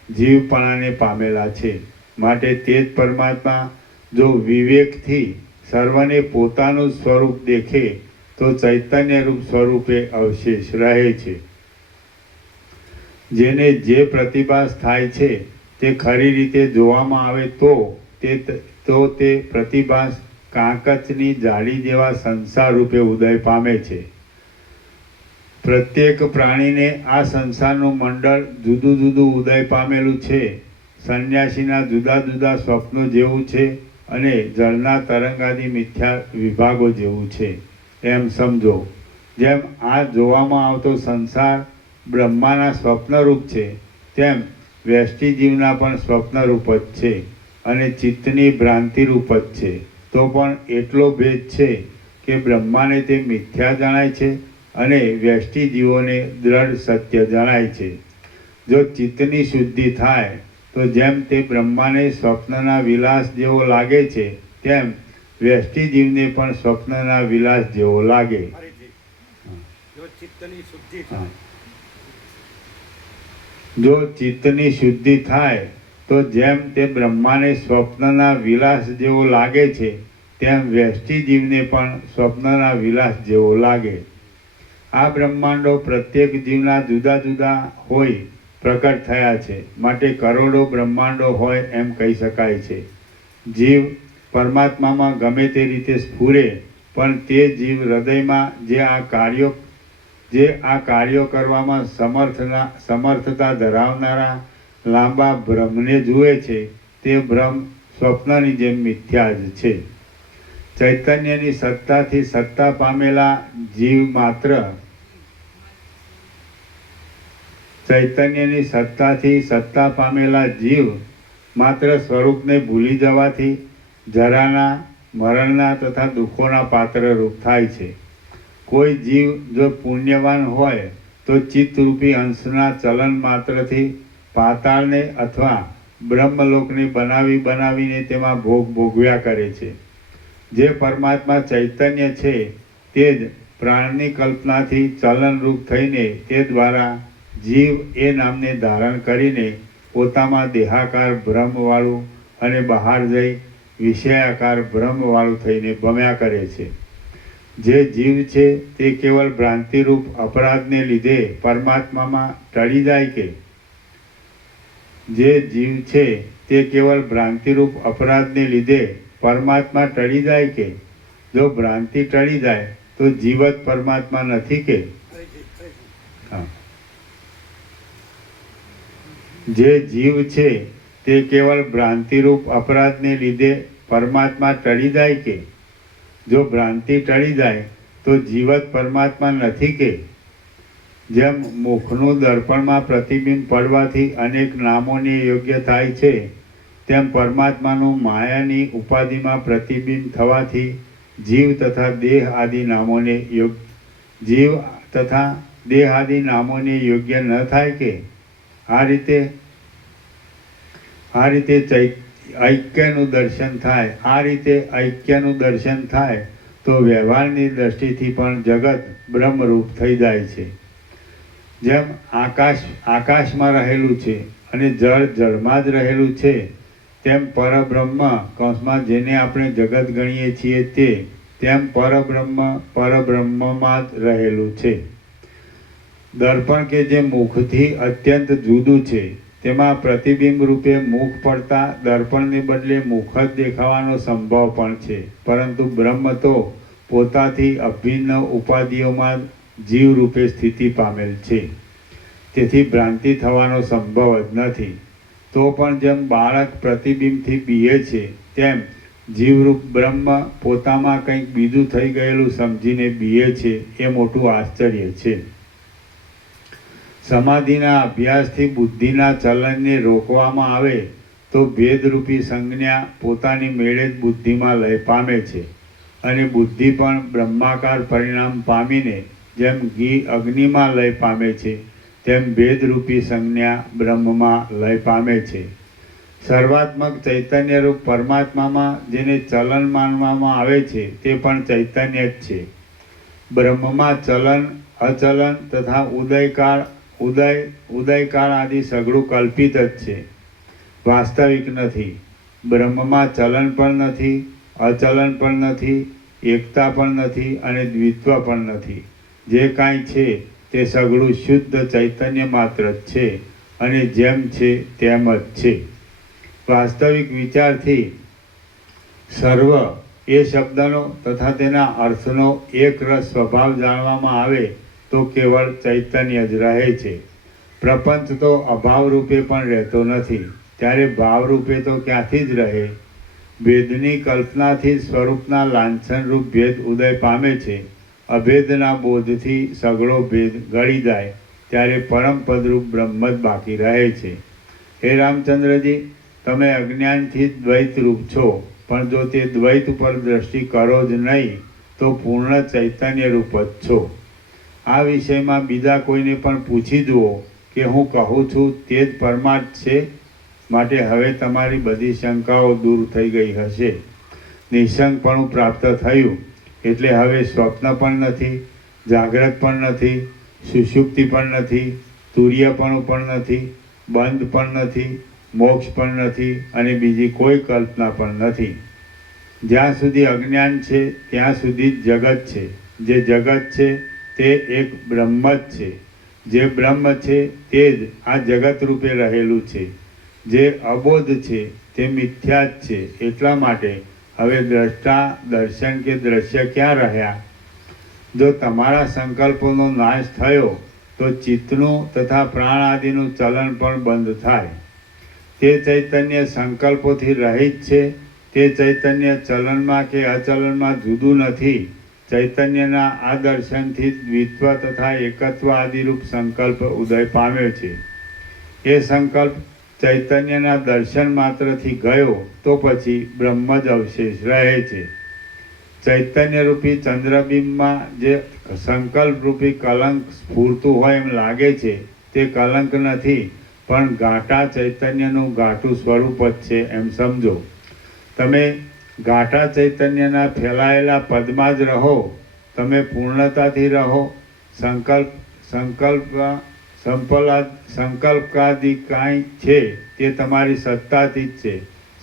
જીવપણાને પામેલા છે. માટે તે જ પરમાત્મા જો વિવેકથી સર્વને પોતાનું સ્વરૂપ દેખે તો ચૈતન્યરૂપ સ્વરૂપે અવશેષ રહે છે. જેને જે પ્રતિભાસ થાય છે તે ખરી રીતે જોવામાં આવે તો તે પ્રતિભાસ કાંકચની જાળી જેવા સંસાર રૂપે ઉદય પામે છે. પ્રત્યેક પ્રાણીને આ સંસારનું મંડળ જુદું જુદું ઉદય પામેલું છે. સંન્યાસીના જુદા જુદા સ્વપ્નો જેવું છે અને જળના તરંગાદી મિથ્યા વિભાગો જેવું છે એમ સમજો. જેમ આ જોવામાં આવતો સંસાર બ્રહ્માના સ્વપ્નરૂપ છે, તેમ વ્યષ્ટિ જીવના પણ સ્વપ્નરૂપ જ છે અને ચિત્તની ભ્રાંતિરૂપ જ છે. તો પણ એટલો ભેદ છે કે બ્રહ્માને તે મિથ્યા જણાય છે અને વ્યષ્ટિ જીવોને દ્રઢ સત્ય જણાય છે. જો ચિત્તની શુદ્ધિ થાય તો જેમ તે બ્રહ્માને સ્વપ્નના વિલાસ જેવો લાગે છે, તેમ વ્યષ્ટિ જીવને પણ સ્વપ્નના વિલાસ જેવો લાગે. જો ચિત્તની શુદ્ધિ થાય, જો ચિત્તની શુદ્ધિ થાય તો જેમ તે બ્રહ્માને સ્વપ્નના વિલાસ જેવો લાગે છે, તેમ વ્યષ્ટિ જીવને પણ સ્વપ્નના વિલાસ જેવો લાગે. આ બ્રહ્માંડો પ્રત્યેક જીવના જુદા જુદા હોય પ્રકટ થયા છે, માટે કરોડો બ્રહ્માંડો હોય એમ કહી શકાય છે. જીવ પરમાત્મામાં ગમે તે રીતે સ્ફુરે, પણ તે જીવ હૃદયમાં જે આ કાર્યો કરવામાં સમર્થતા ધરાવનારા લાંબા બ્રહ્મને જુએ છે, તે બ્રહ્મ સ્વપ્નની જેમ મિથ્યા જ છે. ચૈતન્યની સત્તાથી સત્તા પામેલા જીવ માત્ર ચૈતન્યની સત્તાથી સત્તા પામેલા જીવ માત્ર સ્વરૂપને ભૂલી જવાથી જરાના, મરણના તથા દુઃખોના પાત્રરૂપ થાય છે. કોઈ જીવ જો પુણ્યવાન હોય તો ચિત્તરૂપી અંશના ચલન માત્રથી પાતાળને અથવા બ્રહ્મલોકને બનાવીને તેમાં ભોગ ભોગવ્યા કરે છે. જે પરમાત્મા ચૈતન્ય છે તે જ પ્રાણની કલ્પનાથી ચલનરૂપ થઈને તે દ્વારા જીવ એ નામને ધારણ કરીને પોતામાં દેહાકાર બ્રહ્મવાળું અને બહાર જઈ વિષયાકાર બ્રહ્મવાળું થઈને ભમ્યા કરે છે. જે જીવ છે તે કેવળ ભ્રાંતિરૂપ અપરાધને લીધે પરમાત્મામાં ટળી જાય કે જે જીવ છે તે કેવળ ભ્રાંતિરૂપ અપરાધને લીધે પરમાત્મા ટળી જાય કે જો ભ્રાંતિ ટળી જાય તો જીવ જ પરમાત્મા નથી કે હા. જે જીવ છે તે કેવળ ભ્રાંતિરૂપ અપરાધને લીધે પરમાત્મા ટળી જાય કે જો ભ્રાંતિ ટળી જાય તો જીવ જ પરમાત્મા નથી કે જેમ મુખનું દર્પણમાં પ્રતિબિંબ પડવાથી અનેક નામોને યોગ્ય થાય છે તેમ પરમાત્માનું માયાની ઉપાધિમાં પ્રતિબિંબ થવાથી જીવ તથા દેહ આદિ નામોને યોગ્ય ન થાય કે આ રીતે ઐક્યનું દર્શન થાય તો વ્યવહારની દ્રષ્ટિથી પણ જગત બ્રહ્મરૂપ થઈ જાય છે. જેમ આકાશ આકાશમાં રહેલું છે અને જળ જળમાં જ રહેલું છે તેમ પરબ્રહ્મ કૌંસમાં જેને આપણે જગત ગણીએ છીએ તેમ પરબ્રહ્મ પરબ્રહ્મમાં જ રહેલું છે. દર્પણ કે જે મુખથી અત્યંત જુદું છે તેમાં પ્રતિબિંબ રૂપે મુખ પડતા દર્પણને બદલે મુખ જ દેખાવાનો સંભવ પણ છે, પરંતુ બ્રહ્મ તો પોતાથી અભિન્ન ઉપાધિઓમાં જીવ રૂપે સ્થિતિ પામેલ છે, તેથી ભ્રાંતિ થવાનો સંભવ જ નથી. તો પણ જેમ બાળક પ્રતિબિંબથી બીએ છે તેમ જીવરૂપ બ્રહ્મ પોતામાં કંઈક બીજું થઈ ગયેલું સમજીને બીએ છે એ મોટું આશ્ચર્ય છે. સમાધિના અભ્યાસથી બુદ્ધિના ચલનને રોકવામાં આવે તો ભેદરૂપી સંજ્ઞા પોતાની મેળે જ બુદ્ધિમાં લય પામે છે અને બુદ્ધિ પણ બ્રહ્માકાર પરિણામ પામીને જેમ ઘી અગ્નિમાં લય પામે છે તેમ ભેદરૂપી સંજ્ઞા બ્રહ્મમાં લય પામે છે. સર્વાત્મક ચૈતન્યરૂપ પરમાત્મામાં જેને ચલન માનવામાં આવે છે તે પણ ચૈતન્ય જ છે. બ્રહ્મમાં ચલન, અચલન તથા ઉદયકાળ આદિ સઘળું કલ્પિત જ છે, વાસ્તવિક નથી. બ્રહ્મમાં ચલન પણ નથી, અચલન પણ નથી, એકતા પણ નથી અને દ્વિત્વ પણ નથી. જે કાંઈ છે તે સઘળું શુદ્ધ ચૈતન્ય માત્ર જ છે અને જેમ છે તેમ જ છે. વાસ્તવિક વિચારથી સર્વ એ શબ્દનો તથા તેના અર્થનો એકરસ સ્વભાવ જાણવામાં આવે તો કેવળ ચૈતન્ય જ રહે છે. પ્રપંચ તો અભાવરૂપે પણ રહેતો નથી, ત્યારે ભાવરૂપે તો ક્યાંથી જ રહે. ભેદની કલ્પનાથી સ્વરૂપના લાંછનરૂપ ભેદ ઉદય પામે છે. અભેદના બોધથી સઘળો ભેદ ગળી જાય ત્યારે પરમપદરૂપ બ્રહ્મ જ બાકી રહે છે. હે રામચંદ્રજી, તમે અજ્ઞાનથી જ દ્વૈતરૂપ છો, પણ જો તે દ્વૈત ઉપર દ્રષ્ટિ કરો જ નહીં તો પૂર્ણ ચૈતન્ય રૂપ જ છો. આ વિષયમાં બીજા કોઈને પણ પૂછી જુઓ કે હું કહું છું તે જ પરમાર્થ છે, માટે હવે તમારી બધી શંકાઓ દૂર થઈ ગઈ હશે. નિઃશંકપણું પ્રાપ્ત થયું એટલે હવે સ્વપ્ન પણ નથી, જાગ્રત પણ નથી, સુષુપ્તિ પણ નથી, તુર્યપણું પણ નથી, બંધ પણ નથી, મોક્ષ પણ નથી અને બીજી કોઈ કલ્પના પણ નથી. જ્યાં સુધી અજ્ઞાન છે ત્યાં સુધી જ જગત છે. જે જગત છે તે એક બ્રહ્મ જ છે. જે બ્રહ્મ છે તે જ આ જગત રૂપે રહેલું છે. જે અબોધ છે તે મિથ્યા જ છે. એટલા માટે હવે દ્રષ્ટા, દર્શન કે દ્રશ્ય ક્યાં રહ્યા? જો તમારા સંકલ્પોનો નાશ થયો તો ચિત્તનું તથા પ્રાણ આદિનું ચલન પણ બંધ થાય. તે ચૈતન્ય સંકલ્પોથી રહિત છે તે ચૈતન્ય ચલનમાં કે અચલનમાં જુદું નથી. ચૈતન્યના આ દર્શનથી દ્વિત્વ તથા એકત્વ આદિરૂપ સંકલ્પ ઉદય પામ્યો છે. એ સંકલ્પ ચૈતન્યના દર્શન માત્રથી ગયો તો પછી બ્રહ્મ જ અવશેષ રહે છે. ચૈતન્ય રૂપી ચંદ્રબિંબમાં જે સંકલ્પ રૂપી કલંક સ્ફૂરતું હોય એમ લાગે છે તે કલંક નથી, પણ ગાંઠા ચૈતન્યનું ગાંઠું સ્વરૂપ જ છે એમ સમજો. તમે ગાંઠા ચૈતન્યના ફેલાયેલા પદમાં જ રહો, તમે પૂર્ણતાથી રહો. સંકલ્પાદિક કાંઈ છે તે તમારી સત્તાથી જ છે.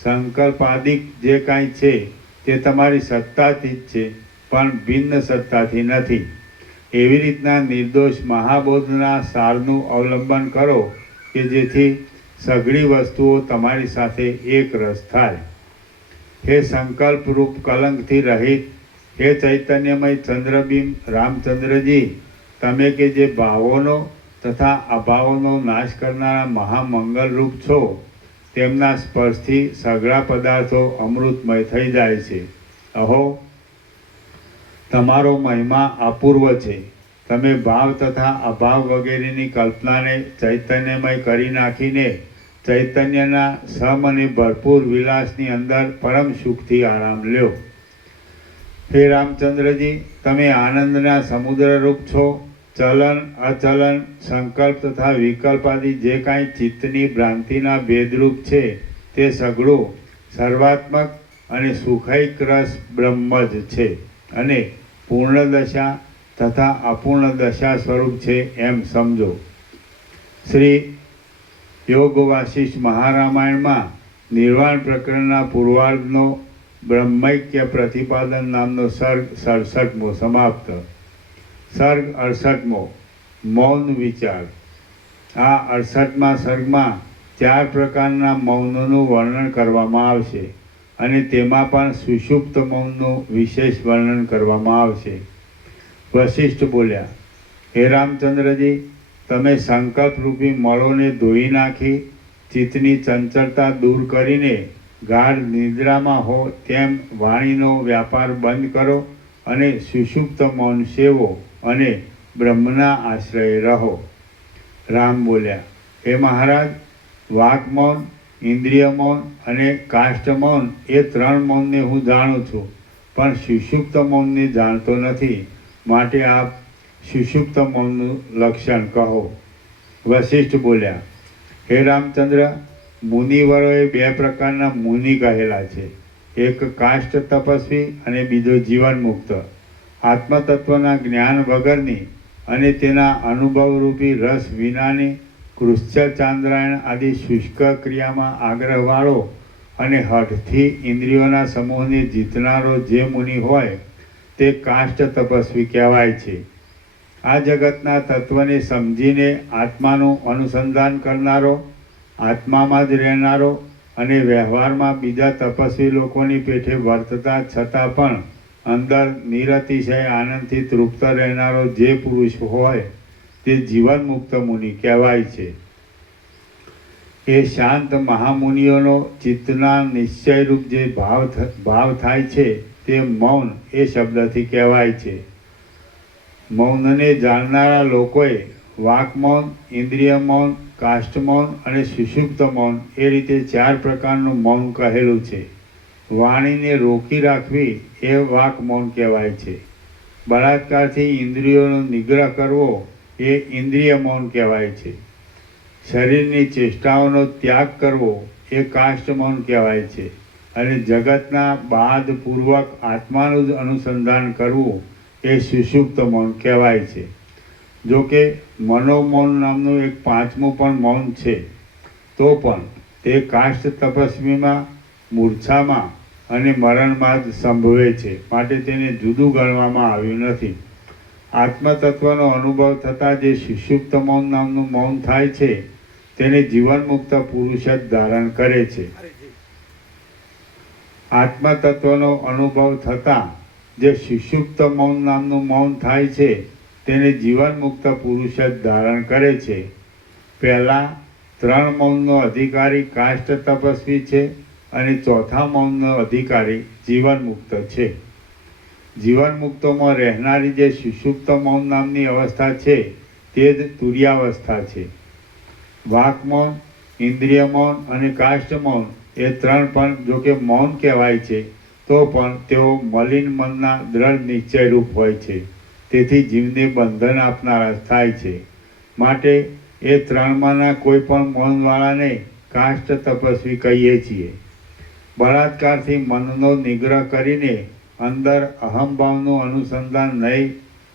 સંકલ્પાદિક જે કાંઈ છે તે તમારી સત્તાથી જ છે, પણ ભિન્ન સત્તાથી નથી. એવી રીતના નિર્દોષ મહાબોધના સારનું અવલંબન કરો કે જેથી સઘળી વસ્તુઓ તમારી સાથે એક રસ થાય. હે સંકલ્પ રૂપ કલંકથી રહિત, હે ચૈતન્યમય ચંદ્રબિંબ રામચંદ્રજી, તમે કે જે ભાવોનો તથા અભાવોનો નાશ કરનારા મહામંગલ રૂપ છો, તેમના સ્પર્શથી સઘળા પદાર્થો અમૃતમય થઈ જાય છે. અહો, તમારો મહિમા અપૂર્વ છે. તમે ભાવ તથા અભાવ વગેરેની કલ્પનાને ચૈતન્યમય કરી નાખીને ચૈતન્યના સમ અને ભરપૂર વિલાસની અંદર પરમ સુખથી આરામ લ્યો. હે રામચંદ્રજી, તમે આનંદના સમુદ્ર રૂપ છો. ચલન અચલન સંકલ્પ તથા વિકલ્પ આદિ જે કાંઈ ચિત્તની ભ્રાંતિના ભેદરૂપ છે તે સઘળું સર્વાત્મક અને સુખૈક રસ બ્રહ્મ જ છે અને પૂર્ણ દશા તથા અપૂર્ણ દશા સ્વરૂપ છે એમ સમજો. શ્રી યોગ વાસિષ્ઠ મહારામાયણમાં નિર્વાણ પ્રકરણના પૂર્વાર્ધનો બ્રહ્મૈક્ય પ્રતિપાદન નામનો સર્ગ 67મો સમાપ્ત. સર્ગ 68મો મૌન વિચાર. આ 68મા સર્ગમાં 4 પ્રકારના મૌનનું વર્ણન કરવામાં આવશે અને તેમાં પણ સુષુપ્ત મૌનનું વિશેષ વર્ણન કરવામાં આવશે. વશિષ્ઠ બોલ્યા, હે રામચંદ્રજી, તમે સંકલ્પરૂપી મળોને ધોઈ નાખી ચિત્તની ચંચળતા દૂર કરીને ગાઢ નિદ્રામાં હો તેમ વાણીનો વ્યાપાર બંધ કરો અને સુષુપ્ત મૌન સેવો અને બ્રહ્મના આશ્રય રહો. રામ બોલ્યા, હે મહારાજ, વાક મૌન, ઇન્દ્રિય મૌન અને કાષ્ઠ મૌન એ 3 મૌનને હું જાણું છું, પણ સુષુપ્ત મૌનને જાણતો નથી. માટે આપ સુષુપ્ત મૌનનું લક્ષણ કહો. વશિષ્ઠ બોલ્યા, હે રામચંદ્ર, મુનિવરોએ 2 પ્રકારના મુનિ કહેલા છે. એક કાષ્ઠ તપસ્વી અને બીજો જીવન મુક્ત. આત્મતત્વના જ્ઞાન વગરની અને તેના અનુભવરૂપી રસ વિનાની કૃચ્છ ચાંદ્રાયણ આદિ શુષ્ક ક્રિયામાં આગ્રહવાળો અને હઠથી ઇન્દ્રિયોના સમૂહને જીતનારો જે મુનિ હોય તે કાષ્ઠ તપસ્વી કહેવાય છે. આ જગતના તત્વને સમજીને આત્માનું અનુસંધાન કરનારો, આત્મામાં જ રહેનારો અને વ્યવહારમાં બીજા તપસ્વી લોકોની પેઠે વર્તતા છતાં પણ અંદર નિરતિશય આનંદથી તૃપ્ત રહેનારો જે પુરુષ હોય તે જીવન મુક્ત મુનિ કહેવાય છે. એ શાંત મહામુનિઓનો ચિત્તના નિશ્ચયરૂપ જે ભાવ થાય છે તે મૌન એ શબ્દથી કહેવાય છે. મૌનને જાણનારા લોકોએ વાક મૌન, ઇન્દ્રિય મૌન, કાષ્ઠ મૌન અને સુષુપ્ત મૌન એ રીતે 4 પ્રકારનું મૌન કહેલું છે. વાણીને રોકી રાખવી એ વાક મૌન કહેવાય છે. બળાત્કારથી ઇન્દ્રિયોનો નિગ્રહ કરવો એ ઇન્દ્રિય મૌન કહેવાય છે. શરીરની ચેષ્ટાઓનો ત્યાગ કરવો એ કાષ્ઠ મૌન કહેવાય છે. અને જગતના બાદપૂર્વક આત્માનું જ અનુસંધાન કરવું એ સુષુપ્ત મૌન કહેવાય છે. જો કે મનોમૌન નામનું એક 5મું પણ મૌન છે, તો પણ તે કાષ્ઠ તપસ્વીમાં, મૂર્છામાં અને મરણમાં જ સંભવે છે, માટે તેને જુદું ગણવામાં આવ્યું નથી. આત્મતત્વનો અનુભવ થતાં જે સુષુપ્ત મૌન નામનું મૌન થાય છે તેને જીવન મુક્ત પુરુષ જ ધારણ કરે છે. આત્મતત્વનો અનુભવ થતાં જે સુષુપ્ત મૌન નામનું મૌન થાય છે તેને જીવન મુક્ત પુરુષ જ ધારણ કરે છે. પહેલાં 3 મૌનનો અધિકારી કાષ્ઠ તપસ્વી છે અને ચોથા મૌનનો અધિકારી જીવન મુક્ત છે. જીવન મુક્તોમાં રહેનારી જે સુષુપ્ત મૌન નામની અવસ્થા છે તે જ તુર્યાવસ્થા છે. વાક મૌન, ઇન્દ્રિય મૌન અને કાષ્ઠ મૌન એ ત્રણ પણ જો કે મૌન કહેવાય છે, તો પણ તેઓ મલિન મનના દ્રઢ નિશ્ચયરૂપ હોય છે. તેથી જીવને બંધન આપનારા થાય છે. માટે એ ત્રણમાંના કોઈ પણ મૌનવાળાને કાષ્ઠ તપસ્વી કહીએ છીએ. બળાત્કારથી મનનો નિગ્રહ કરીને અંદર અહંભાવનું અનુસંધાન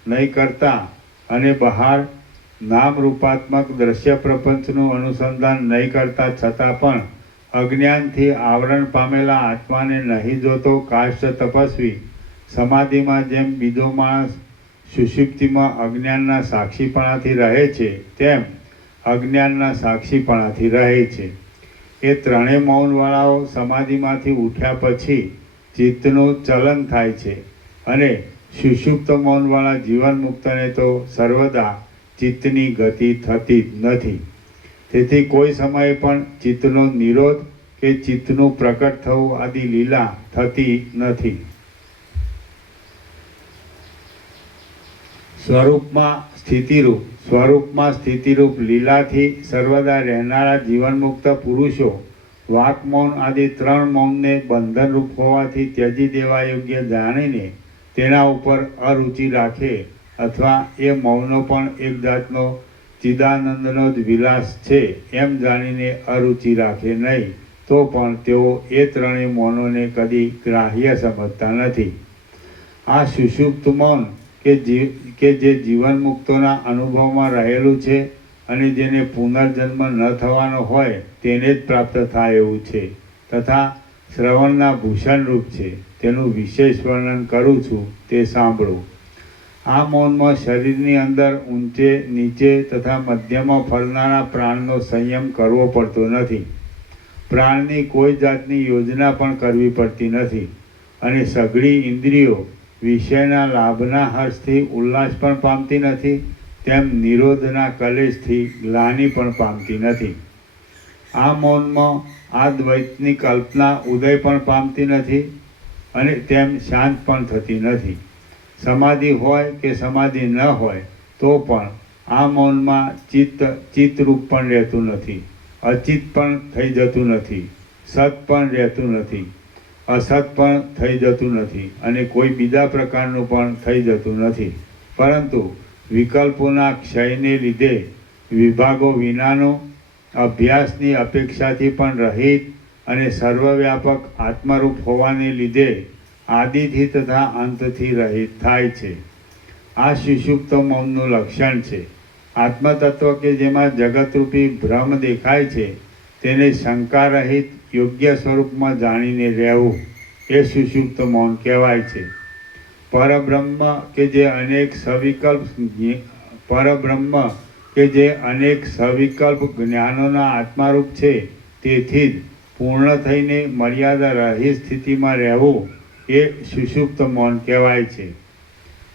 નહીં કરતા અને બહાર નામરૂપાત્મક દ્રશ્ય પ્રપંચનું અનુસંધાન નહીં કરતા છતાં પણ અજ્ઞાનથી આવરણ પામેલા આત્માને નહીં જોતો કાષ્ઠ તપસ્વી સમાધિમાં જેમ બીજો માણસ સુષુપ્તિમાં અજ્ઞાનના સાક્ષીપણાથી રહે છે તેમ અજ્ઞાનના સાક્ષીપણાથી રહે છે. એ ત્રણેય મૌનવાળાઓ સમાધિમાંથી ઉઠ્યા પછી ચિત્તનું ચલન થાય છે અને સુષુપ્ત મૌનવાળા જીવન મુક્તને તો સર્વદા ચિત્તની ગતિ થતી જ નથી. તેથી કોઈ સમયે પણ ચિત્તનો નિરોધ કે ચિત્તનું પ્રકટ થવું આદિ લીલા થતી નથી. સ્વરૂપમાં સ્થિતિરૂપ લીલાથી સર્વદા રહેનારા જીવનમુક્ત પુરુષો વાક મૌન આદિ ત્રણ મૌનને બંધનરૂપ હોવાથી ત્યજી દેવા યોગ્ય જાણીને તેના ઉપર અરુચિ રાખે અથવા એ મૌનો પણ એક જાતનો ચિદાનંદનો જ વિલાસ છે એમ જાણીને અરુચિ રાખે નહીં, તો પણ તેઓ એ ત્રણેય મૌનોને કદી ગ્રાહ્ય સમજતા નથી. આ સુષુપ્ત મૌન કે જે જીવન મુક્તોના અનુભવમાં રહેલું છે અને જેને પુનર્જન્મ ન થવાનો હોય તેને જ પ્રાપ્ત થાય એવું છે તથા શ્રવણના ભૂષણરૂપ છે. તેનું વિશેષ વર્ણન કરું છું, તે સાંભળો. આ મૌનમાં શરીરની અંદર ઊંચે નીચે તથા મધ્યમાં ફરનારા પ્રાણનો સંયમ કરવો પડતો નથી. પ્રાણની કોઈ જાતની યોજના પણ કરવી પડતી નથી અને સઘળી ઇન્દ્રિયો વિષયના લાભના હર્ષથી ઉલ્લાસ પણ પામતી નથી, તેમ નિરોધના કલેશથી ગ્લાનિ પણ પામતી નથી. આ મૌનમાં આ દ્વૈતની કલ્પના ઉદય પણ પામતી નથી અને તેમ શાંત પણ થતી નથી. સમાધિ હોય કે સમાધિ ન હોય તો પણ આ મૌનમાં ચિત્તરૂપ પણ રહેતું નથી, અચિત પણ થઈ જતું નથી, સત પણ રહેતું નથી, અસત પણ થઈ જતું નથી અને કોઈ બીજા પ્રકારનું પણ થઈ જતું નથી. પરંતુ વિકલ્પોના ક્ષયને લીધે વિભાગો વિનાનો અભ્યાસની અપેક્ષાથી પણ રહિત અને સર્વવ્યાપક આત્મરૂપ હોવાને લીધે આદિથી તથા અંતથી રહિત થાય છે. આ સુષુપ્ત મૌનનું લક્ષણ છે. આત્મતત્વ કે જેમાં જગતરૂપી ભ્રમ દેખાય છે તેને શંકા રહિત યોગ્ય સ્વરૂપમાં જાણીને રહેવું એ સુષુપ્ત મૌન કહેવાય છે. પરબ્રહ્મ કે જે અનેક સવિકલ્પ જ્ઞાનોના આત્મારૂપ છે તેથી જ પૂર્ણ થઈને મર્યાદા રહિત સ્થિતિમાં રહેવું એ સુષુપ્ત મૌન કહેવાય છે.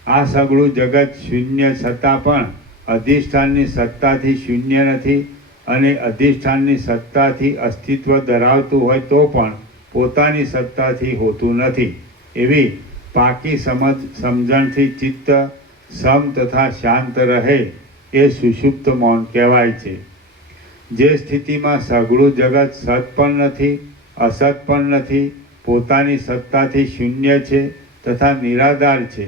આ સગળું જગત શૂન્ય છતાં પણ અધિષ્ઠાનની સત્તાથી શૂન્ય નથી અને અધિષ્ઠાનની સત્તાથી અસ્તિત્વ ધરાવતું હોય તો પણ પોતાની સત્તાથી હોતું નથી. એવી પાકી સમજણથી ચિત્ત સમ તથા શાંત રહે એ સુષુપ્ત મૌન કહેવાય છે. જે સ્થિતિમાં સઘળું જગત સત પણ નથી, અસત પણ નથી, પોતાની સત્તાથી શૂન્ય છે તથા નિરાધાર છે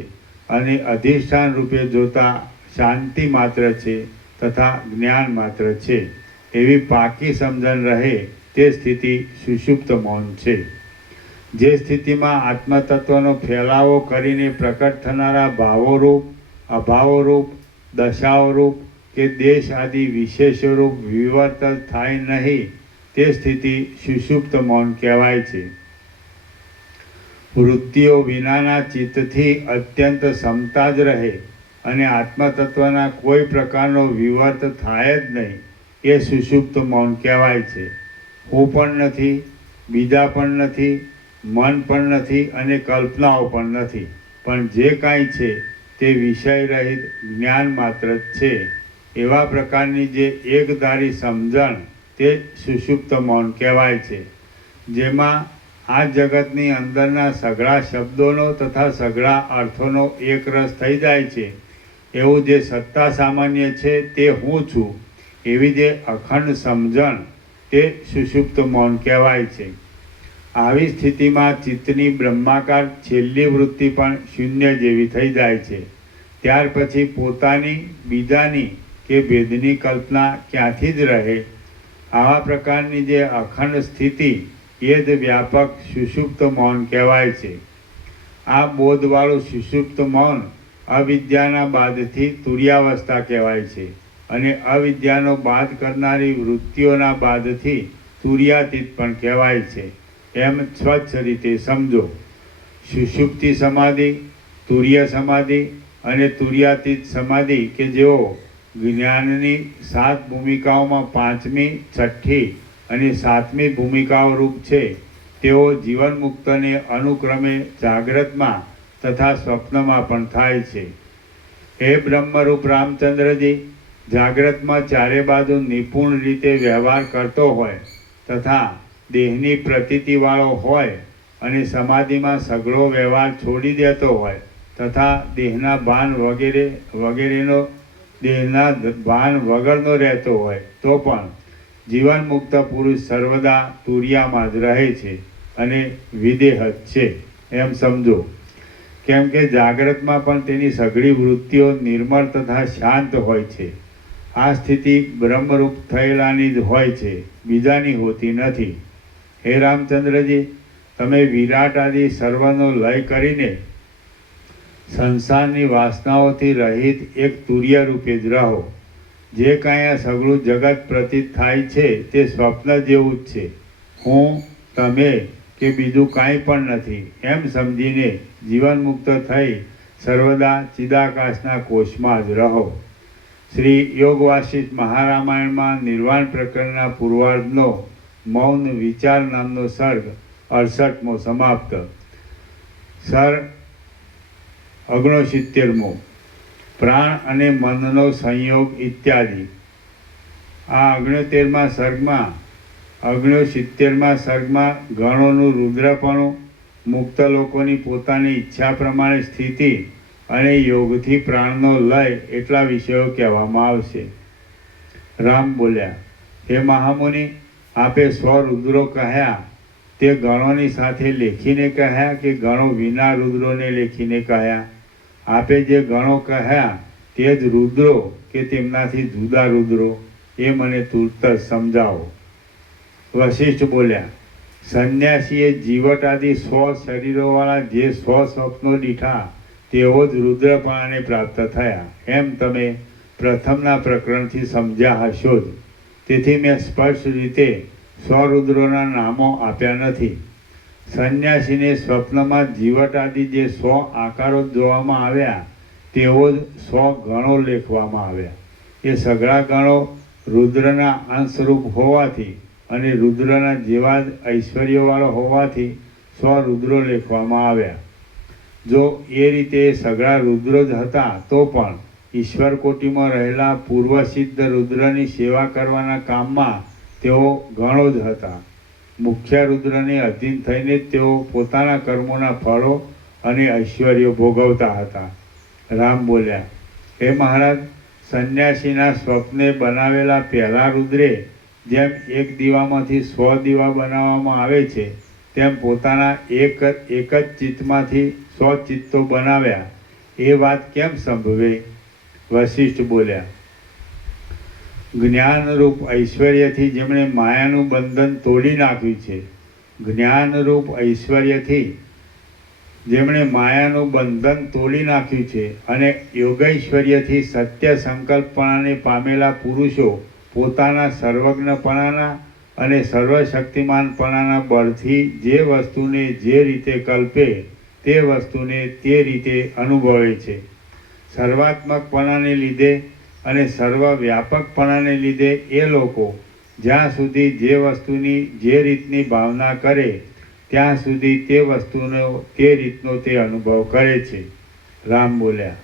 અને અધિષ્ઠાન રૂપે જોતા શાંતિ માત્ર છે તથા જ્ઞાન માત્ર છે, એવી પાકી સમજણ રહે તે સ્થિતિ સુષુપ્ત મૌન છે. જે સ્થિતિમાં આત્મતત્વનો ફેલાવો કરીને પ્રકટ થનારા ભાવોરૂપ, અભાવોરૂપ, દશાઓરૂપ કે દેશ આદિ વિશેષોરૂપ વિવર્ત થાય નહીં તે સ્થિતિ સુષુપ્ત મૌન કહેવાય છે. વૃત્તિઓ વિનાના ચિત્તથી અત્યંત સમતા જ રહે અને આત્મતત્વના કોઈ પ્રકારનો વિવર્ત થાય જ નહીં એ સુષુપ્ત મૌન કહેવાય છે. હું પણ નથી, બીજા પણ નથી, મન પણ નથી અને કલ્પનાઓ પણ નથી, પણ જે કાંઈ છે તે વિષય રહિત જ્ઞાન માત્ર જ છે. એવા પ્રકારની જે એકધારી સમજણ તે સુષુપ્ત મૌન કહેવાય છે. જેમાં આ જગતની અંદરના સઘળા શબ્દોનો તથા સઘળા અર્થોનો એક રસ થઈ જાય છે, એવું જે સત્તા સામાન્ય છે તે હું છું, એવી જે અખંડ સમજણ તે સુષુપ્ત મૌન કહેવાય છે. આવી સ્થિતિમાં ચિત્તની બ્રહ્માકાર છેલ્લી વૃત્તિ પણ શૂન્ય જેવી થઈ જાય છે. ત્યાર પછી પોતાની, બીજાની કે ભેદની કલ્પના ક્યાંથી જ રહે? આવા પ્રકારની જે અખંડ સ્થિતિ એ જ વ્યાપક સુષુપ્ત મૌન કહેવાય છે. આ બોધવાળું સુષુપ્ત મૌન અવિદ્યાના બાદથી તુર્યાવસ્થા કહેવાય છે અને અવિદ્યાનો બાદ કરનારી વૃત્તિઓના બાદથી તુર્યાતીત પણ કહેવાય છે. એમ સ્વચ્છ રીતે સમજો. સુષુપ્તિ સમાધિ, તુર્ય સમાધિ અને તુર્યાતીત સમાધિ કે જેઓ જ્ઞાનની 7 ભૂમિકાઓમાં 5મી, 6ઠ્ઠી અને 7મી ભૂમિકાઓ રૂપ છે, તેઓ જીવન મુક્તને અનુક્રમે જાગ્રતમાં તથા સ્વપ્નમાં પણ થાય છે. હે બ્રહ્મરૂપ રામચંદ્રજી, જાગ્રતમાં ચારે બાજુ નિપુણ રીતે વ્યવહાર કરતો હોય તથા દેહની પ્રતીતિવાળો હોય અને સમાધિમાં સઘળો વ્યવહાર છોડી દેતો હોય તથા દેહના ભાન વગેરેનો દેહના ભાન વગરનો રહેતો હોય તો પણ જીવન મુક્ત પુરુષ સર્વદા તુર્યામાં જ રહે છે અને વિદેહત છે એમ સમજો. કેમ કે જાગ્રતમાં પણ તેની સઘળી વૃત્તિઓ નિર્મળ તથા શાંત હોય છે. આ સ્થિતિ બ્રહ્મરૂપ થયેલાની જ હોય છે, બીજાની હોતી નથી. હે રામચંદ્રજી, તમે વિરાટ આદિ સર્વનો લય કરીને સંસારની વાસનાઓથી રહિત એક તુર્ય રૂપે જ રહો. જે કાંઈ આ સઘળું જગત પ્રતીત થાય છે તે સ્વપ્ન જેવું જ છે. હું, તમે કે બીજું કાંઈ પણ નથી એમ સમજીને જીવન મુક્ત થઈ સર્વદા ચિદાકાશના કોષમાં જ રહો. શ્રી યોગ વાસિષ્ઠ મહારામાયણમાં નિર્વાણ પ્રકરણના પૂર્વાર્ધનો મૌન વિચાર નામનો સર્ગ 68મો સમાપ્ત. સર્ગ 69મો પ્રાણ અને મનનો સંયોગ ઇત્યાદિ. આ 69મા સર્ગમાં ગણોનું રુદ્રપણું, મુક્ત લોકોની પોતાની ઈચ્છા પ્રમાણે સ્થિતિ અને યોગથી પ્રાણનો લય એટલા વિષયો કહેવામાં આવશે. રામ બોલ્યા, હે મહામુનિ, આપે 100 રુદ્રો કહ્યા તે ગણોની સાથે લેખીને કહ્યા કે ગણો વિના રુદ્રોને લેખીને કહ્યા? આપે જે ગણો કહ્યા તે જ રુદ્રો કે તેમનાથી જુદા રુદ્રો? એ મને તુરત જ સમજાવો. વશિષ્ઠ બોલ્યા, સંન્યાસીએ જીવટ આદિ 100 શરીરોવાળા જે 100 સ્વપ્નો દીઠા તેઓ જ રુદ્રપણાને પ્રાપ્ત થયા એમ તમે પ્રથમના પ્રકરણથી સમજ્યા હશો જ. તેથી મેં સ્પષ્ટ રીતે 100 રુદ્રોના નામો આપ્યા નથી. સંન્યાસીને સ્વપ્નમાં જીવટ આદિ જે 100 આકારો જોવામાં આવ્યા તેઓ જ 100 ગણો લેખવામાં આવ્યા. એ સઘળા ગણો રુદ્રના અંશરૂપ હોવાથી અને રુદ્રના જેવા જ ઐશ્વર્યવાળો હોવાથી 100 રુદ્રો લેખવામાં આવ્યા. જો એ રીતે સઘળા રુદ્રો જ હતા તો પણ ઈશ્વર કોટીમાં રહેલા પૂર્વસિદ્ધ રુદ્રની સેવા કરવાના કામમાં તેઓ ગણો જ હતા. મુખ્ય રુદ્રને અધીન થઈને તેઓ પોતાના કર્મોના ફળો અને ઐશ્વર્યો ભોગવતા હતા. રામ બોલ્યા, હે મહારાજ, સંન્યાસીના સ્વપ્ને બનાવેલા પહેલા રુદ્રે જેમ એક દીવામાંથી 100 દીવા બનાવવામાં આવે છે તેમ પોતાના એક જ ચિત્તમાંથી 100 ચિત્તો બનાવ્યા. એ વાત કેમ સંભવે? વશિષ્ઠ બોલ્યા, જ્ઞાનરૂપ ઐશ્વર્યથી જેમણે માયાનું બંધન તોડી નાખ્યું છે, જ્ઞાનરૂપ ઐશ્વર્યથી જેમણે માયાનું બંધન તોડી નાખ્યું છે અને યોગૈશ્વર્યથી સત્ય સંકલ્પપણાને પામેલા પુરુષો પોતાના સર્વજ્ઞપણાના અને સર્વશક્તિમાનપણાના બળથી જે વસ્તુને જે રીતે કલ્પે તે વસ્તુને તે રીતે અનુભવે છે. સર્વાત્મકપણાને લીધે અને સર્વવ્યાપકપણાને લીધે એ લોકો જ્યાં સુધી જે વસ્તુની જે રીતની ભાવના કરે ત્યાં સુધી તે વસ્તુનો તે રીતનો તે અનુભવ કરે છે. રામ બોલ્યા,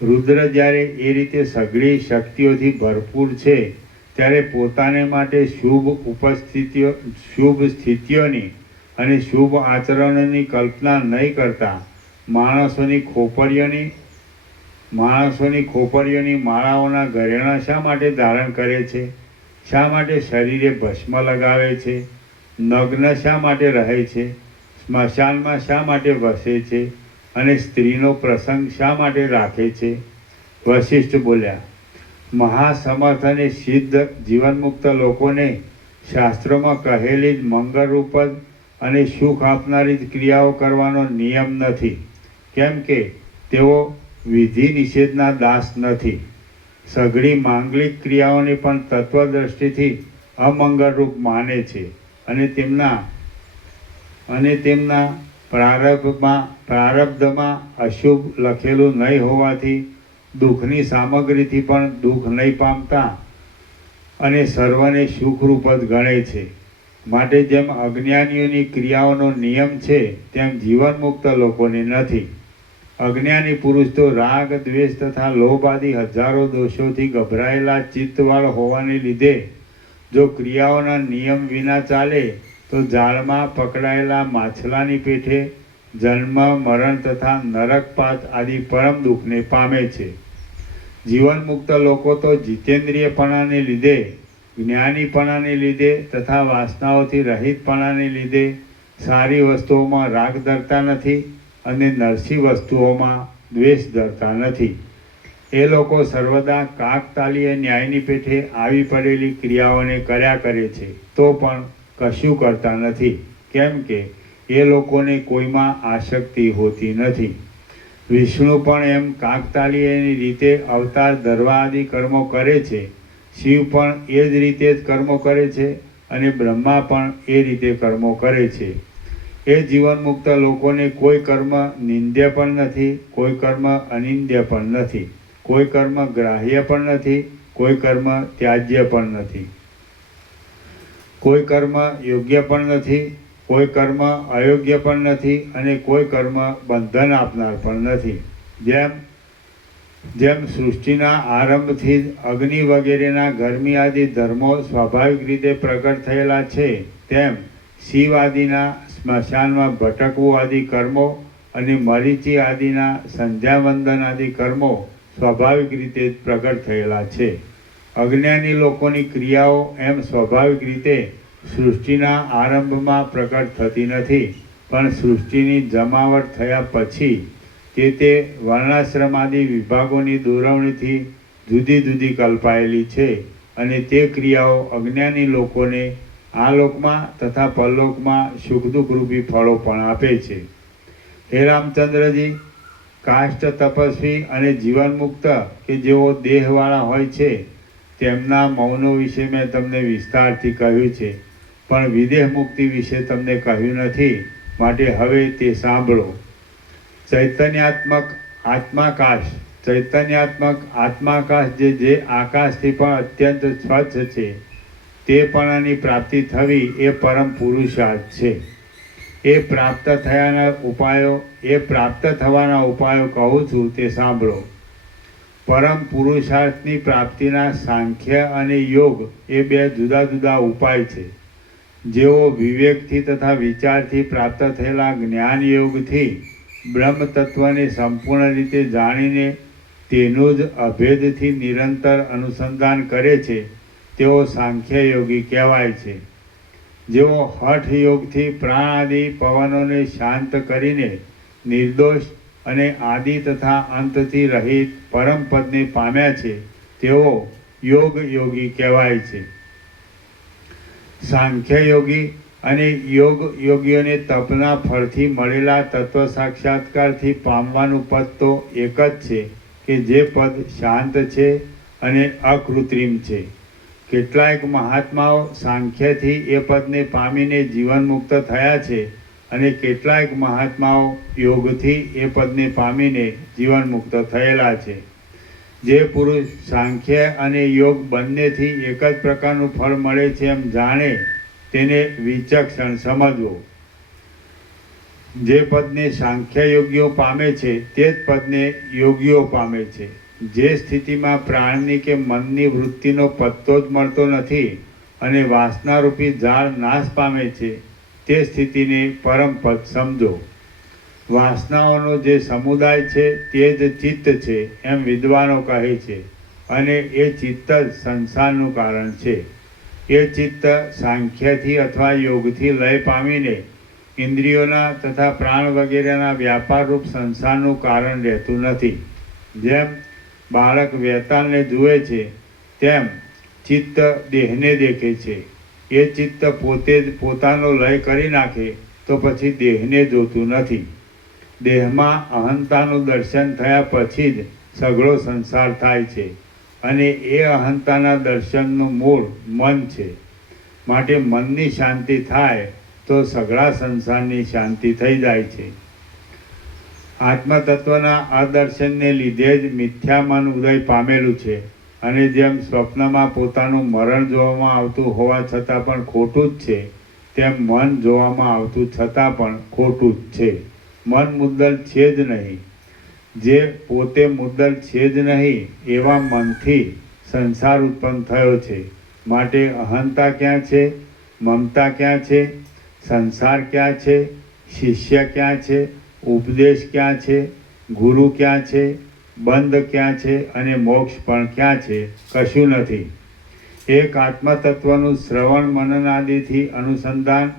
રુદ્ર જ્યારે એ રીતે સઘળી શક્તિઓથી ભરપૂર છે ત્યારે પોતાને માટે શુભ સ્થિતિઓની અને શુભ આચરણોની કલ્પના નહીં કરતા માણસોની ખોપરીઓની માળાઓના ઘરેણાં શા માટે ધારણ કરે છે? શા માટે શરીરે ભસ્મ લગાવે છે? નગ્ન શા માટે રહે છે? સ્મશાનમાં શા માટે વસે છે? અને સ્ત્રીનો પ્રસંગ શા માટે રાખે છે? વશિષ્ઠ બોલ્યા, મહાસમર્થ અને સિદ્ધ જીવનમુક્ત લોકોને શાસ્ત્રોમાં કહેલી જ મંગળરૂપ અને સુખ આપનારી જ ક્રિયાઓ કરવાનો નિયમ નથી, કેમ કે તેઓ વિધિ નિષેધના દાસ નથી. સઘળી માંગલિક ક્રિયાઓને પણ તત્વદ્રષ્ટિથી અમંગળરૂપ માને છે અને તેમના પ્રારબ્ધમાં અશુભ લખેલું નહીં હોવાથી દુઃખની સામગ્રીથી પણ દુઃખ નહીં પામતા અને સર્વને સુખરૂપ જ ગણે છે. માટે જેમ અજ્ઞાનીઓની ક્રિયાઓનો નિયમ છે તેમ જીવનમુક્ત લોકોને નથી. અજ્ઞાની પુરુષ તો રાગ, દ્વેષ તથા લોભ આદિ હજારો દોષોથી ગભરાયેલા ચિત્તવાળો હોવાને લીધે જો ક્રિયાઓના નિયમ વિના ચાલે તો જાળમાં પકડાયેલા માછલાની પેઠે જન્મ, મરણ તથા નરકપાત આદિ પરમ દુઃખને પામે છે. જીવનમુક્ત લોકો તો જીતેન્દ્રિયપણાને લીધે, જ્ઞાનીપણાને લીધે તથા વાસનાઓથી રહિતપણાને લીધે સારી વસ્તુઓમાં રાગ ધરતા નથી અને નરસી વસ્તુઓમાં દ્વેષ ધરતા નથી. એ લોકો સર્વદા કાકતાલીય ન્યાયની પેઠે આવી પડેલી ક્રિયાઓને કર્યા કરે છે તો પણ કશું કરતા નથી, કેમ કે એ લોકોને કોઈમાં આસક્તિ હોતી નથી. વિષ્ણુ પણ એમ કાકતાલીયની રીતે અવતાર ધરવા આદિ કર્મો કરે છે. શિવ પણ એ જ રીતે જ કર્મો કરે છે અને બ્રહ્મા પણ એ રીતે કર્મો કરે છે. એ જીવનમુક્ત લોકોને કોઈ કર્મ નિંદ્ય પણ નથી, કોઈ કર્મ અનિંદ્ય પણ નથી, કોઈ કર્મ ગ્રાહ્ય પણ નથી, કોઈ કર્મ ત્યાજ્ય પણ નથી, કોઈ કર્મ યોગ્ય પણ નથી, કોઈ કર્મ અયોગ્ય પણ નથી અને કોઈ કર્મ બંધન આપનાર પણ નથી. જેમ સૃષ્ટિના આરંભથી જ અગ્નિ વગેરેના ગરમી આદિ ધર્મો સ્વાભાવિક રીતે પ્રગટ થયેલા છે, તેમ શિવ આદિના સ્મશાનમાં ભટકવું આદિ કર્મો અને મરીચી આદિના સંધ્યાવંદન આદિ કર્મો સ્વાભાવિક રીતે જ પ્રગટ થયેલા છે. અજ્ઞાની લોકોની ક્રિયાઓ એમ સ્વાભાવિક રીતે સૃષ્ટિના આરંભમાં પ્રગટ થતી નથી, પણ સૃષ્ટિની જમાવટ થયા પછી તે વર્ણાશ્રમ આદિ વિભાગોની દોરવણીથી જુદી જુદી કલ્પાયેલી છે અને તે ક્રિયાઓ અજ્ઞાની લોકોને આ લોકમાં તથા પરલોકમાં સુખ દુઃખરૂપી ફળો પણ આપે છે. હે રામચંદ્રજી, કાષ્ટ તપસ્વી અને જીવનમુક્ત કે જેઓ દેહવાળા હોય છે તેમના મૌનો વિશે મેં તમને વિસ્તારથી કહ્યું છે, પણ વિદેહ મુક્તિ વિશે તમને કહ્યું નથી, માટે હવે તે સાંભળો. ચૈતન્યાત્મક આત્માકાશ જે આકાશથી પણ અત્યંત સ્વચ્છ છે તે પણાની પ્રાપ્તિ થવી એ પરમ પુરુષાર્થ છે. એ પ્રાપ્ત થવાના ઉપાયો કહું છું તે સાંભળો. પરમ પુરુષાર્થની પ્રાપ્તિના સાંખ્ય અને યોગ એ બે જુદા જુદા ઉપાય છે. જેઓ વિવેકથી તથા વિચારથી પ્રાપ્ત થયેલા જ્ઞાન યોગથી બ્રહ્મ તત્વને સંપૂર્ણ રીતે જાણીને તેનું જ અભેદથી નિરંતર અનુસંધાન કરે છે તેઓ સાંખ્ય યોગી કહેવાય છે. જેઓ હઠ યોગથી પ્રાણ આદિ પવનોને શાંત કરીને નિર્દોષ અને આદિ તથા અંતથી રહિત પરમ પદને પામ્યા છે તેઓ યોગ યોગી કહેવાય છે. સાંખ્ય યોગી અને યોગ યોગીઓને તપના ફળથી મળેલા તત્વ સાક્ષાત્કારથી પામવાનું પદ તો એક જ છે કે જે પદ શાંત છે અને અકૃત્રિમ છે. કેટલાક મહાત્માઓ સાંખ્યથી એ પદને પામીને જીવનમુક્ત થયા છે અને કેટલાક મહાત્માઓ યોગથી એ પદને પામીને જીવનમુક્ત થયેલા છે. જે પુરુષ સાંખ્ય અને યોગ બંનેથી એક જ પ્રકારનું ફળ મળે છે એમ જાણે તેને વિચક્ષણ સમજવો. જે પદને સાંખ્ય યોગીઓ પામે છે તે જ પદને યોગીઓ પામે છે. જે સ્થિતિમાં પ્રાણની કે મનની વૃત્તિનો પત્તો જ મળતો નથી અને વાસનારૂપી ઝાડ નાશ પામે છે, તે સ્થિતિને પરમપદ સમજો. વાસનાઓનો જે સમુદાય છે તે જ ચિત્ત છે એમ વિદ્વાનો કહે છે, અને એ ચિત્ત જ સંસારનું કારણ છે. એ ચિત્ત સાંખ્યથી અથવા યોગથી લય પામીને ઇન્દ્રિયોના તથા પ્રાણ વગેરેના વ્યાપારરૂપ સંસારનું કારણ રહેતું નથી. જેમ બાળક વેતાળને જુએ છે તેમ ચિત્ત દેહને દેખે છે. એ ચિત્ત પોતે જ પોતાનો લય કરી નાખે તો પછી દેહને જોતું નથી. દેહમાં અહંતાનું દર્શન થયા પછી જ સઘળો સંસાર થાય છે, અને એ અહંતાના દર્શનનું મૂળ મન છે. માટે મનની શાંતિ થાય તો સઘળા સંસારની શાંતિ થઈ જાય છે. આત્મતત્વના અદર્શનને લીધે જ મિથ્યા મન ઉદય પામેલું છે, અને જેમ સ્વપ્નમાં પોતાનું મરણ જોવામાં આવતું હોવા છતાં પણ ખોટું જ છે, તેમ મન જોવામાં આવતું છતાં પણ ખોટું જ છે. મન મુદ્દલ છે જ નહીં. જે પોતે મુદ્દલ છે જ નહીં એવા મનથી સંસાર ઉત્પન્ન થયો છે. માટે અહંતા ક્યાં છે, મમતા ક્યાં છે, સંસાર ક્યાં છે, શિષ્ય ક્યાં છે, ઉપદેશ ક્યાં છે, ગુરુ ક્યાં છે, બંધ ક્યાં છે, અને મોક્ષ પણ ક્યાં છે? કશું નથી. એક આત્મતત્વનું શ્રવણ મનન આદિથી અનુસંધાન,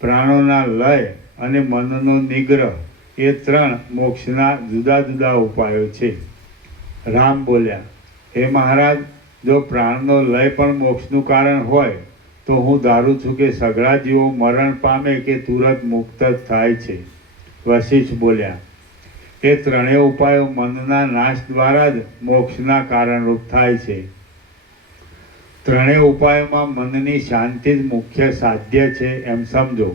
પ્રાણોના લય અને મનનો નિગ્રહ એ 3 મોક્ષના જુદા જુદા ઉપાયો છે. રામ બોલ્યા, હે મહારાજ, જો પ્રાણનો લય પણ મોક્ષનું કારણ હોય તો હું ધારું છું કે સઘળા જીવો મરણ પામે કે તુરત મુક્ત જ થાય છે. વશિષ્ઠ બોલ્યા, એ 3 ઉપાયો મનના નાશ દ્વારા જ મોક્ષના કારણરૂપ થાય છે. 3 ઉપાયોમાં મનની શાંતિ જ મુખ્ય સાધ્ય છે એમ સમજો.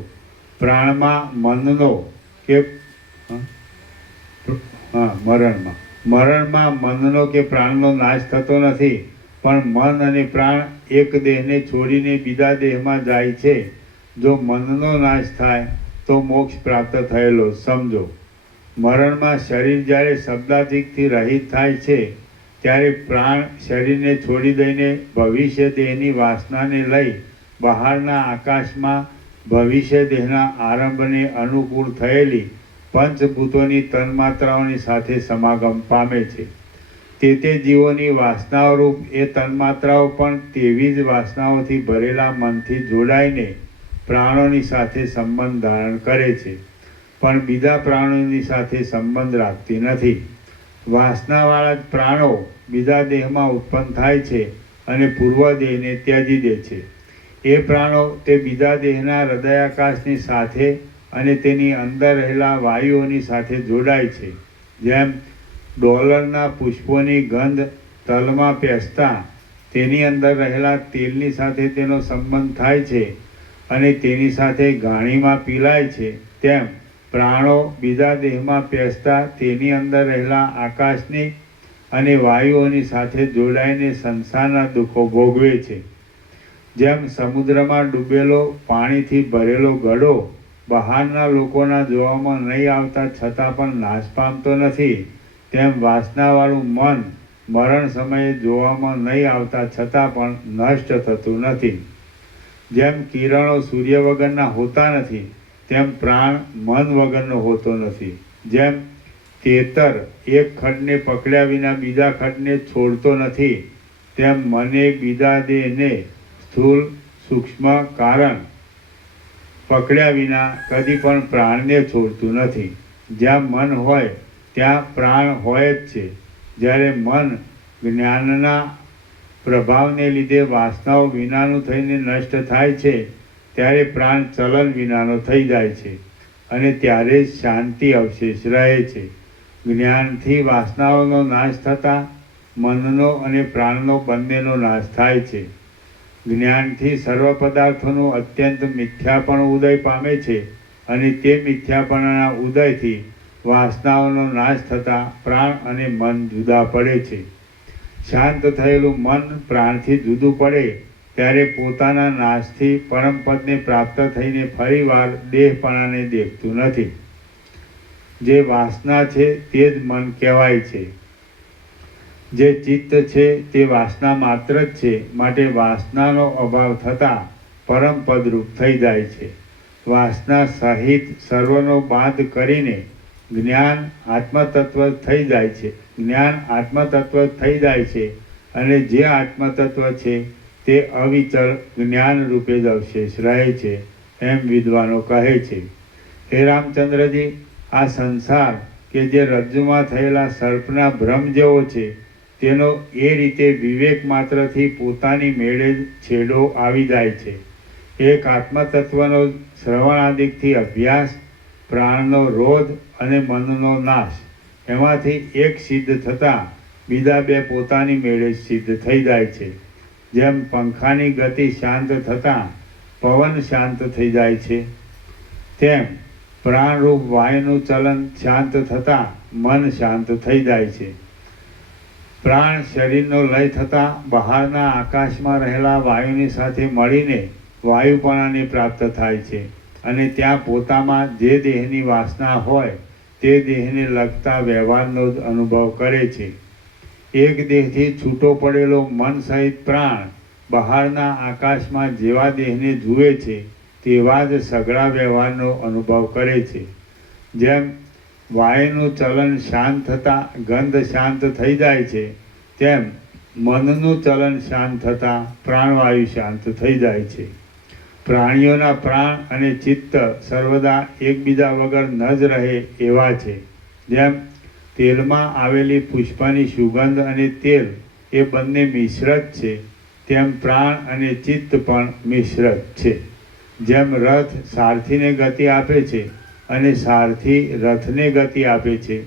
પ્રાણમાં મનનો કે મરણમાં મનનો કે પ્રાણનો નાશ થતો નથી, પણ મન અને પ્રાણ એક દેહને છોડીને બીજા દેહમાં જાય છે. જો મનનો નાશ થાય તો મોક્ષ પ્રાપ્ત થયેલો સમજો. મરણમાં શરીર જ્યારે શબ્દાદિકથી રહિત થાય છે ત્યારે પ્રાણ શરીરને છોડી દઈને ભવિષ્ય દેહની વાસનાને લઈ બહારના આકાશમાં ભવિષ્ય દેહના આરંભને અનુકૂળ થયેલી પંચભૂતોની તન્માત્રાઓની સાથે સમાગમ પામે છે. તે જીવોની વાસનાઓરૂપ એ તન્માત્રાઓ પણ તેવી જ વાસનાઓથી ભરેલા મનથી જોડાઈને પ્રાણોની સાથે સંબંધ ધારણ કરે છે, પણ બીજા પ્રાણોની સાથે સંબંધ રાખતી નથી. વાસનાવાળા જ પ્રાણો બીજા દેહમાં ઉત્પન્ન થાય છે અને પૂર્વ દેહને ત્યજી દે છે. એ પ્રાણો તે બીજા દેહના હૃદયાકાશની સાથે અને તેની અંદર રહેલા વાયુઓની સાથે જોડાય છે. જેમ ડોલરના પુષ્પોની ગંધ તલમાં પેસતા તેની અંદર રહેલા તેલની સાથે તેનો સંબંધ થાય છે અને તેની સાથે ઘાણીમાં પીલાય છે, તેમ પ્રાણો બીજા દેહમાં પેસતા તેની અંદર રહેલા આકાશની અને વાયુઓની સાથે જોડાઈને સંસારના દુઃખો ભોગવે છે. જેમ સમુદ્રમાં ડૂબેલો પાણીથી ભરેલો ઘડો બહારના લોકોના જોવામાં નહીં આવતા છતાં પણ નાશ પામતો નથી, તેમ વાસનાવાળું મન મરણ સમયે જોવામાં નહીં આવતા છતાં પણ નષ્ટ થતું નથી. જેમ કિરણો સૂર્ય વગરના હોતા નથી, તેમ પ્રાણ મન વગરનો હોતો નથી. જેમ તેતર એક ખડને પકડ્યા વિના બીજા ખડને છોડતો નથી, તેમ મને બીજા દેહને સ્થૂળ સૂક્ષ્મ કારણ પકડ્યા વિના કદી પણ પ્રાણને છોડતું નથી. જ્યાં મન હોય ત્યાં પ્રાણ હોય જ છે. જ્યારે મન જ્ઞાનના પ્રભાવને લીધે વાસનાઓ વિનાનું થઈને નષ્ટ થાય છે ત્યારે પ્રાણ ચલન વિનાનો થઈ જાય છે અને ત્યારે જ શાંતિ અવશેષ રહે છે. જ્ઞાનથી વાસનાઓનો નાશ થતાં મનનો અને પ્રાણનો બંનેનો નાશ થાય છે. જ્ઞાનથી સર્વ પદાર્થોનું અત્યંત મિથ્યાપણું ઉદય પામે છે અને તે મિથ્યાપણાના ઉદયથી વાસનાઓનો નાશ થતાં પ્રાણ અને મન જુદા પડે છે. શાંત થયેલું મન પ્રાણથી જુદું પડે ત્યારે પોતાના નાશથી પરમપદને પ્રાપ્ત થઈને ફરીવાર દેહપણાને દેખતું નથી. જે વાસના છે તે જ મન કહેવાય છે. જે ચિત્ત છે તે વાસના માત્ર જ છે, માટે વાસનાનો અભાવ થતાં પરમ પદરૂપ થઈ જાય છે. વાસના સહિત સર્વનો બાદ કરીને જ્ઞાન આત્મતત્વ થઈ જાય છે. જ્ઞાન આત્મતત્વ થઈ જાય છે અને જે આત્મતત્વ છે તે અવિચલ જ્ઞાન રૂપે જ અવશેષ રહે છે, એમ વિદ્વાનો કહે છે. હે રામચંદ્રજી, આ સંસાર કે જે રજ્જુમાં થયેલા સર્પના ભ્રમ જેવો છે, તેનો એ રીતે વિવેક માત્રથી પોતાની મેળે જ છેડો આવી જાય છે. એક આત્મતત્વનો શ્રવણાદિકથી અભ્યાસ, પ્રાણનો રોધ અને મનનો નાશ, એમાંથી એક સિદ્ધ થતાં બીજા બે પોતાની મેળે સિદ્ધ થઈ જાય છે. જેમ પંખાની ગતિ શાંત થતાં પવન શાંત થઈ જાય છે, તેમ પ્રાણરૂપ વાયુનું ચલન શાંત થતાં મન શાંત થઈ જાય છે. પ્રાણ શરીરનો લય થતાં બહારના આકાશમાં રહેલા વાયુની સાથે મળીને વાયુપણાને પ્રાપ્ત થાય છે અને ત્યાં પોતામાં જે દેહની વાસના હોય તે દેહને લગતા વ્યવહારનો જ અનુભવ કરે છે. એક દેહથી છૂટો પડેલો મન સહિત પ્રાણ બહારના આકાશમાં જેવા દેહને જુએ છે તેવા જ સઘળા વ્યવહારનો અનુભવ કરે છે. જેમ વાયુનું ચલન શાંત થતાં ગંધ શાંત થઈ જાય છે, તેમ મનનું ચલન શાંત થતાં પ્રાણવાયુ શાંત થઈ જાય છે. પ્રાણીઓના પ્રાણ અને ચિત્ત સર્વદા એકબીજા વગર ન જ રહે એવા છે. જેમ તેલમાં આવેલી પુષ્પની સુગંધ અને તેલ એ બંને મિશ્ર જ છે, તેમ પ્રાણ અને ચિત્ત પણ મિશ્ર જ છે. જેમ રથ સારથીને ગતિ આપે છે અને સારથી રથને ગતિ આપે છે,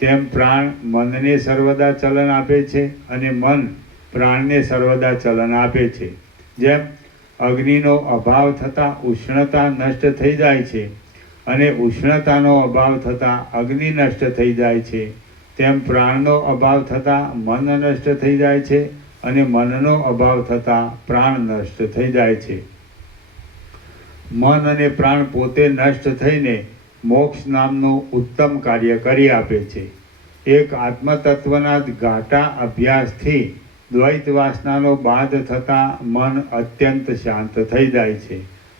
તેમ પ્રાણ મનને સર્વદા ચલન આપે છે અને મન પ્રાણને સર્વદા ચલન આપે છે. જેમ અગ્નિનો અભાવ થતાં ઉષ્ણતા નષ્ટ થઈ જાય છે અને ઉષ્ણતાનો અભાવ થતાં અગ્નિ નષ્ટ થઈ જાય છે, તેમ પ્રાણનો અભાવ થતાં મન નષ્ટ થઈ જાય છે અને મનનો અભાવ થતાં પ્રાણ નષ્ટ થઈ જાય છે. મન અને પ્રાણ પોતે નષ્ટ થઈને મોક્ષ નામનું ઉત્તમ કાર્ય કરી આપે છે. એક આત્મતત્વના જ ઘાટા અભ્યાસથી દ્વૈત વાસનાનો બાદ થતાં મન અત્યંત શાંત થઈ જાય છે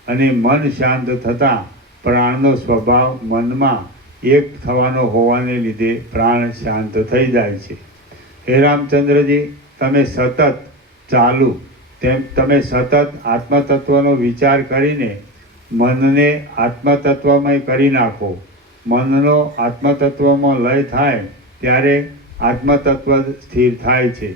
અને મન શાંત થતાં પ્રાણનો સ્વભાવ મનમાં એક થવાનો હોવાને લીધે પ્રાણ શાંત થઈ જાય છે. હે રામચંદ્રજી, તમે સતત ચાલુ તમે સતત આત્મતત્વનો વિચાર કરીને મનને આત્મતત્વમય કરી નાખો. મનનો આત્મતત્વમાં લય થાય ત્યારે આત્મતત્વ સ્થિર થાય છે.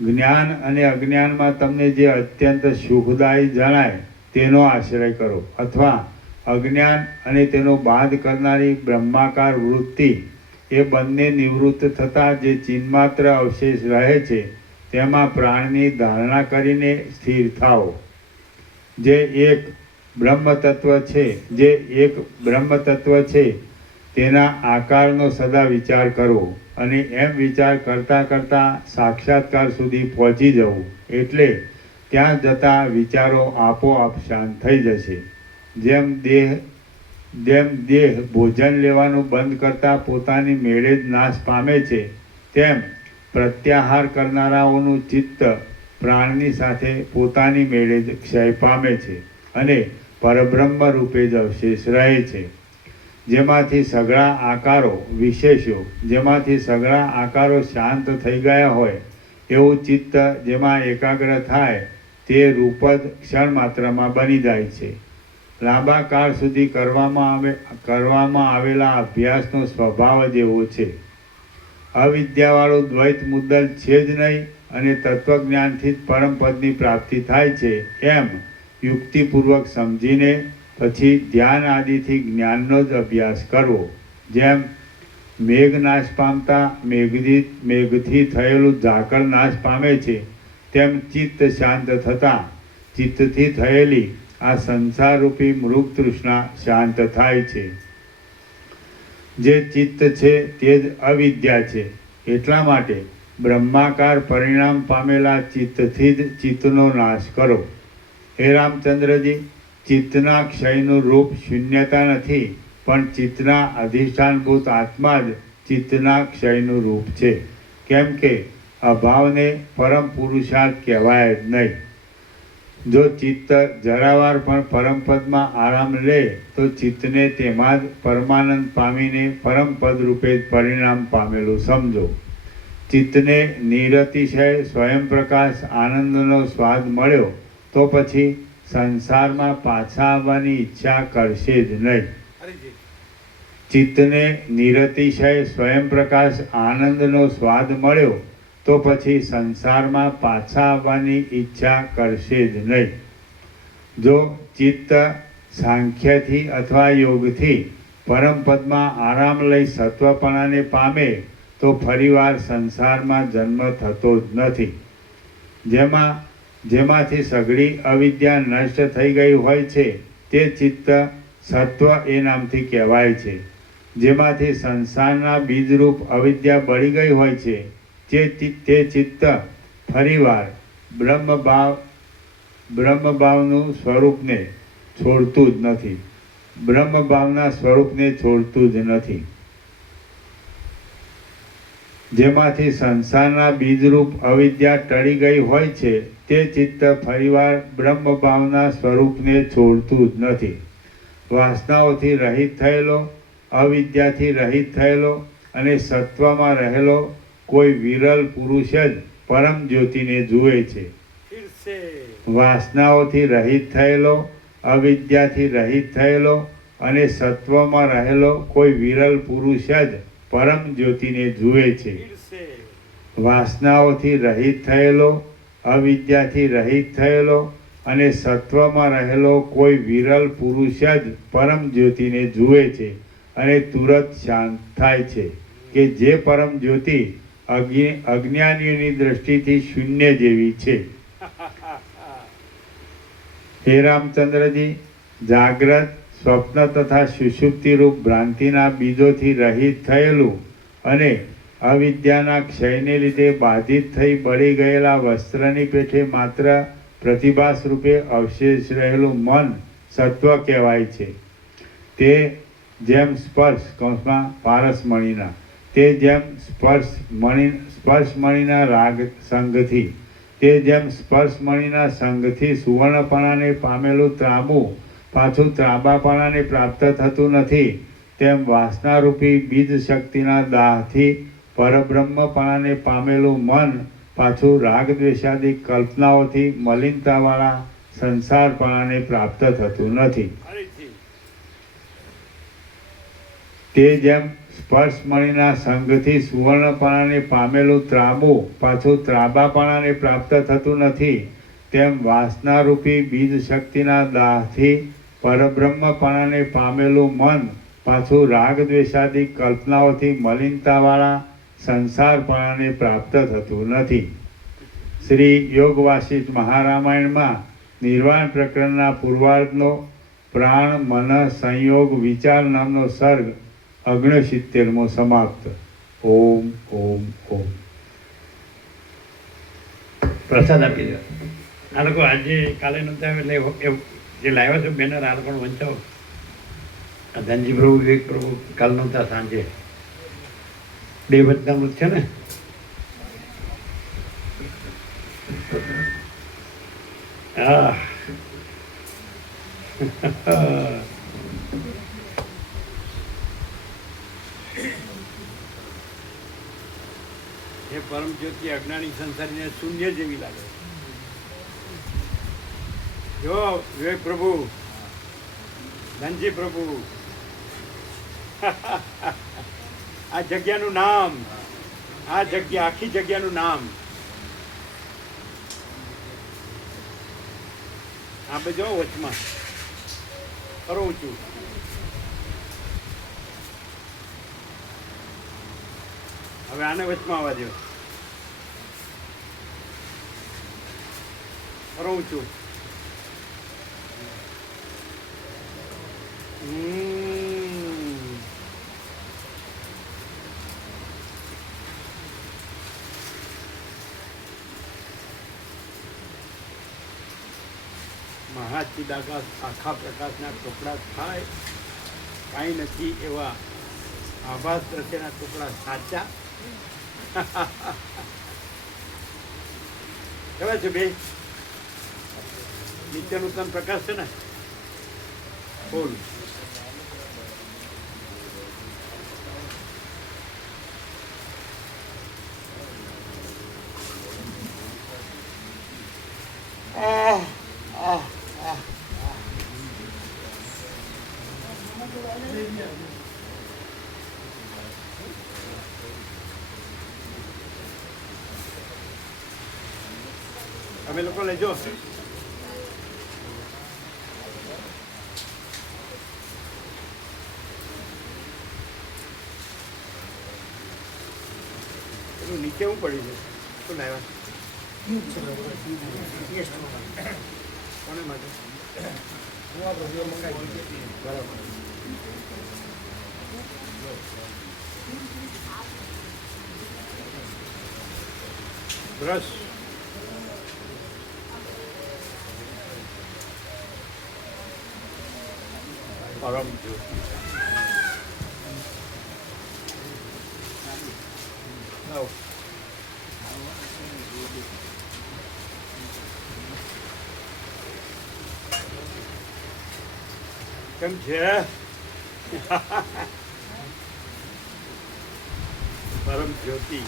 જ્ઞાન અને અજ્ઞાનમાં તમને જે અત્યંત સુખદાયી જણાય તેનો આશ્રય કરો, અથવા અજ્ઞાન અને તેનો બાદ કરનારી બ્રહ્માકાર વૃત્તિ એ બંને નિવૃત્ત થતાં જે ચિન્માત્ર અવશેષ રહે છે તેમાં પ્રાણની ધારણા કરીને સ્થિર થાઓ. જે એક બ્રહ્મતત્વ છે તેના આકારનો સદા વિચાર કરવો અને એમ વિચાર કરતાં કરતાં સાક્ષાત્કાર સુધી પહોંચી જવું, એટલે ત્યાં જતા વિચારો આપોઆપ શાંત થઈ જશે. જેમ દેહ ભોજન લેવાનું બંધ કરતાં પોતાની મેળે જ નાશ પામે છે, તેમ પ્રત્યાહાર કરનારાઓનું ચિત્ત પ્રાણની સાથે પોતાની મેળે જ ક્ષય પામે છે અને પરબ્રહ્મ રૂપે જ અવશેષ રહે છે. જેમાંથી સઘળા આકારો શાંત થઈ ગયા હોય એવું ચિત્ત જેમાં એકાગ્ર થાય તે રૂપ જ ક્ષણ માત્રમાં બની જાય છે. લાંબા કાળ સુધી કરવામાં આવેલા અભ્યાસનો સ્વભાવ જ એવો છે. અવિદ્યાવાળું દ્વૈત મુદ્દલ છે જ નહીં અને તત્વજ્ઞાનથી જ પરમપદની પ્રાપ્તિ થાય છે, એમ યુક્તિપૂર્વક સમજીને પછી ધ્યાન આદિથી જ્ઞાનનો જ અભ્યાસ કરવો. જેમ મેઘ નાશ પામતા મેઘથી થયેલું ઝાકળ નાશ પામે છે, તેમ ચિત્ત શાંત થતાં ચિત્તથી થયેલી આ સંસારરૂપી મૃગ તૃષ્ણા શાંત થાય છે. જે ચિત્ત છે તે જ અવિદ્યા છે. એટલા માટે બ્રહ્માકાર પરિણામ પામેલા ચિત્તથી જ ચિત્તનો નાશ કરો. હે રામચંદ્રજી, ચિત્તના ક્ષયનું રૂપ શૂન્યતા નથી, પણ ચિત્તના અધિષ્ઠાનભૂત આત્મા જ ચિત્તના ક્ષયનું રૂપ છે. કેમ કે અભાવને પરમ પુરુષાર્થ કહેવાય જ નહીં. જો ચિત્ત જરાવાર પણ પરમપદમાં આરામ લે તો ચિત્તને તેમાં જ પરમાનંદ પામીને પરમપદ રૂપે જ પરિણામ પામેલું સમજો. ચિત્તને નિરતિશય સ્વયં પ્રકાશ આનંદનો સ્વાદ મળ્યો તો પછી સંસારમાં પાછા આવવાની ઈચ્છા કરશે જ નહીં. ચિત્તને નિરતિશય સ્વયં પ્રકાશ આનંદનો સ્વાદ મળ્યો તો પછી સંસારમાં પાછા આવવાની ઈચ્છા કરશે જ નહીં. જો ચિત્ત સાંખ્યથી અથવા યોગથી પરમપદમાં આરામ લઈ સત્વપણાને પામે તો ફરીવાર સંસારમાં જન્મ થતો જ નથી. જેમાંથી સઘળી અવિદ્યા નષ્ટ થઈ ગઈ હોય છે તે ચિત્ત સત્વ એ નામથી કહેવાય છે. જેમાંથી સંસારના બીજરૂપ અવિદ્યા બળી ગઈ હોય છે તે ચિત્ત ફરીવાર બ્રહ્મભાવનું સ્વરૂપને છોડતું જ નથી. બ્રહ્મભાવના સ્વરૂપને છોડતું જ નથી. જેમાંથી સંસારના બીજરૂપ અવિદ્યા ટળી ગઈ હોય છે તે ચિત્ત ફરીવાર બ્રહ્મભાવના સ્વરૂપને છોડતું જ નથી. વાસનાઓથી રહિત થયેલો, અવિદ્યાથી રહિત થયેલો અને સત્વમાં રહેલો કોઈ વિરલ પુરુષ જ પરમ જ્યોતિને જુએ છે. વાસનાઓથી રહિત થયેલો, અવિદ્યાથી રહિત થયેલો અને સત્વમાં રહેલો કોઈ વિરલ પુરુષ જ પરમ જ્યોતિને જુએ છે. વાસનાઓથી રહિત થયેલો, અવિદ્યાથી રહિત થયેલો અને સત્વમાં રહેલો કોઈ વિરલ પુરુષ જ પરમ જ્યોતિને જુએ છે અને તુરત શાંત થાય છે કે જે પરમ જ્યોતિ અજ્ઞાનીઓની દ્રષ્ટિથી શૂન્ય જેવી છે. હે રામચંદ્રજી, જાગ્રત, સ્વપ્ન તથા સુષુપ્તિ રૂપ ભ્રાંતિના બીજોથી રહિત થયેલું અને અવિદ્યાના ક્ષયને લીધે બાધિત થઈ બળી ગયેલા વસ્ત્રની પેઠે માત્ર પ્રતિભાસ રૂપે અવશેષ રહેલું મન સત્વ કહેવાય છે. તે જેમ સ્પર્શ પારસમણીના તે જેમ સ્પર્શમણીના રાગ સંગથી તે જેમ સ્પર્શમણીના સંગથી સુવર્ણપણાને પામેલું ત્રાંબું પાછું ત્રાંબાપણાને પ્રાપ્ત થતું નથી, તેમ વાસનારૂપી બીજ શક્તિના દાહથી પરબ્રહ્મપણાને પામેલું મન પાછું રાગ દ્વેષાદી કલ્પનાઓથી મલિનતાવાળા સંસારપણાને પ્રાપ્ત થતું નથી. તે જેમ સ્પર્શમણીના સંગથી સુવર્ણપણાને પામેલું ત્રાંબુ પાછું ત્રાંબાપણાને પ્રાપ્ત થતું નથી, તેમ વાસનારૂપી બીજ શક્તિના દાહથી પરબ્રહ્મપણાને પામેલું મન પાછું રાગ દ્વેષાદી કલ્પનાઓથી મલિનતાવાળા સંસારપણાને પ્રાપ્ત થતું નથી. શ્રી યોગ વાસિષ્ઠ મહારામાયણમાં નિર્વાણ પ્રકરણના પૂર્વાર્ધનો પ્રાણ મન સંયોગ વિચાર નામનો સર્ગ 69મો સમાપ્ત. ઓમ ઓમ ઓમ. પ્રસાદ આપી દો. આ લોકો આજે કાલે નહોતા એટલે જે લાવ્યા છો બેનર આ લોકોને વંચાવો. ધનજી પ્રભુ, વિવેક પ્રભુ કાલ નહોતા સાંજે 2 વચનામૃત છે ને. હા એ પરમ જ્યોતિ અજ્ઞાની સંસારીને શૂન્ય જેવી લાગે. જો વિવેક પ્રભુ, ધનજી પ્રભુ, આ જગ્યાનું નામ, આ જગ્યા, આખી જગ્યાનું નામ આ બધો વચમાં કરો છું. હવે આને વચમાં આવવા દો. કરું છું. મહાચિદાકાશ આખા પ્રકાશના ટુકડા થાય, કાંઈ નથી એવા આભાસ દ્રશ્યના ટુકડા સાચા. કેવા છે બે નીચેનું તન પ્રકાશ છે ને ફૂલ અમે લોકો લેજો પેલું નીચે હું પડ્યું છે શું લાવ્યા કોને માટે બરાબર બ્રશ પરમ જ્યોતિ આવો કેમ છે પરમ જ્યોતિ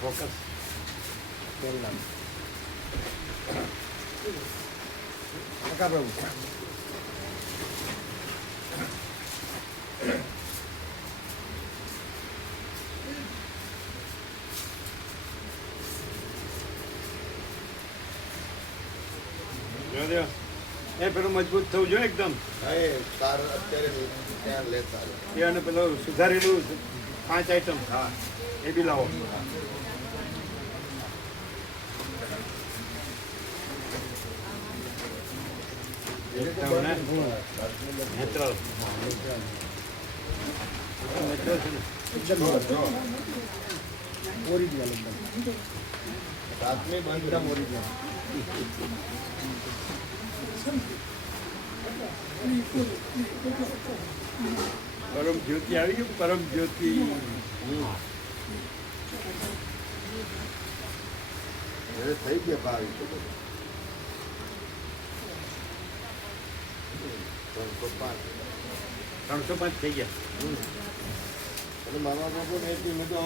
ફોકસ એ પેલું મજબૂત થવું જોઈએ એકદમ એ અને પેલું સુધારેલું 5 આઈટમ એ બી લાવો નેચરલ ઓરિજિનલ સાતમી બંધ ઓરિજિનલ પરમ જ્યોતિ આવી ગયું પરમ જ્યોતિ થઈ ગયા ભાઈ 305 થઈ ગયા અને મારા બાપુ ને એટલી મેં તો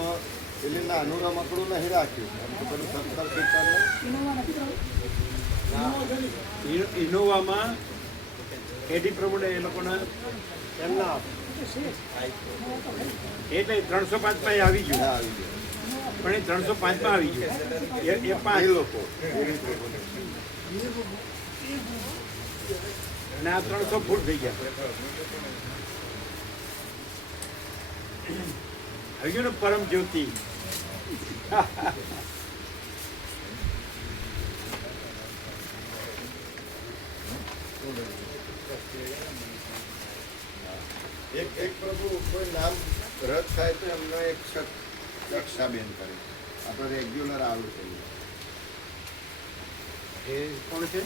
એટલે નાનું રમકડું નહીં રાખ્યું પેલું 17 ઇનોવામાં એડી પ્રભુને એ લોકોના એમના એટલે 305 માં આવી ગયું આવી ગયા પણ એ 305 માં આવી ગયું એ 5 લોકો અને આ 300 ફૂટ થઈ ગયા આવી ગયું ને પરમ જ્યોતિ એક પ્રભુ કોઈ નામ રદ થાય તો એમનો એક રક્ષાબેન કરે આપણે રેગ્યુલર આવું છે એ કોણ છે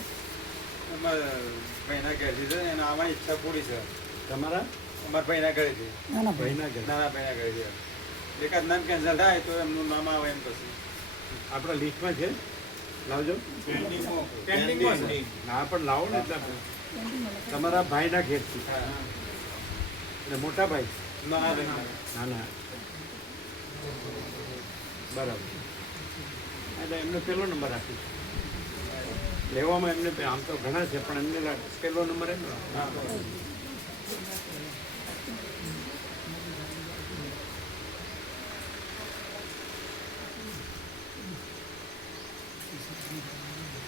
ભાઈના ઘરેથી છે અને આમાં ઈચ્છા પૂરી છે તમારા અમારા ભાઈના ઘરેથી ભાઈના ઘરે નાના ભાઈના ઘરેથી એકાદ નામ કેન્સલ થાય તો એમનું નામ આવે એમ પછી આપણા લિસ્ટમાં છે લાવજો પેન્ડિંગમાં છે હા પણ લાવો ને એટલે તમારા ભાઈના ઘેરથી એટલે મોટા ભાઈ ના ના ના બરાબર એટલે એમને પહેલો નંબર આપીશ લેવામાં એમને આમ તો ઘણા છે પણ એમને પહેલો નંબર એમનો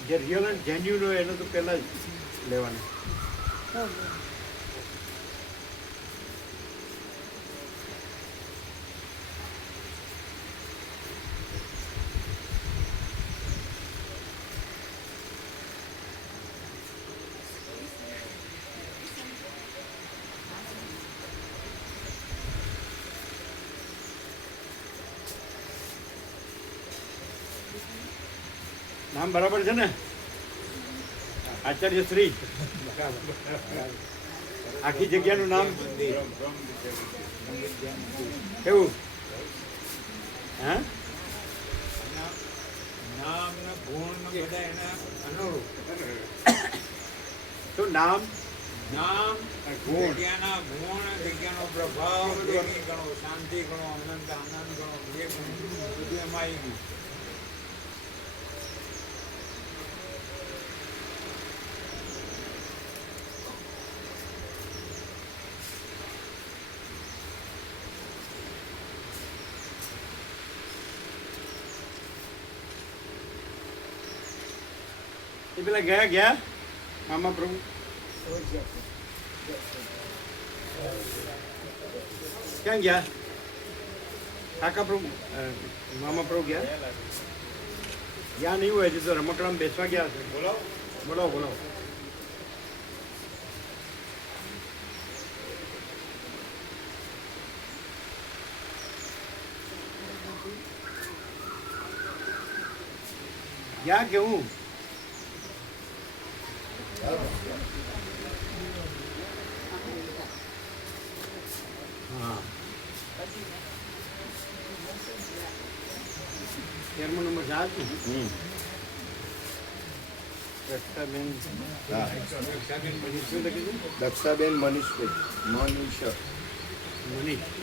જે રિયલ એન્ડ જેન્યુન હોય એને તો પહેલાં જ લેવાનું નામ બરાબર છે ને આચાર્ય શ્રી આખી જગ્યાનું નામ કેવું હા નામ ને ગુણ ને બધા એના અનુરૂપ. શું નામ નામ ગુણ જગ્યાના ગુણ, જગ્યાનો પ્રભાવ, પ્રેમી ગણો, શાંતિ ગણો, અનંત આનંદ ગણો, જે ગણો બધું એમાં આવી ગયું. એ પેલા ગયા મામા પ્રભુ ક્યાં ગયા કાકા પ્રભુ મામા પ્રભુ ગયા નહીં હોય હજી તો રમકડામાં બેસવા ગયા છે. બોલો ગયા કેવું હા 13મો નંબર સાત દક્ષાબેન હા શું લખ્યું દક્ષાબેન મનીષભાઈ મનીષ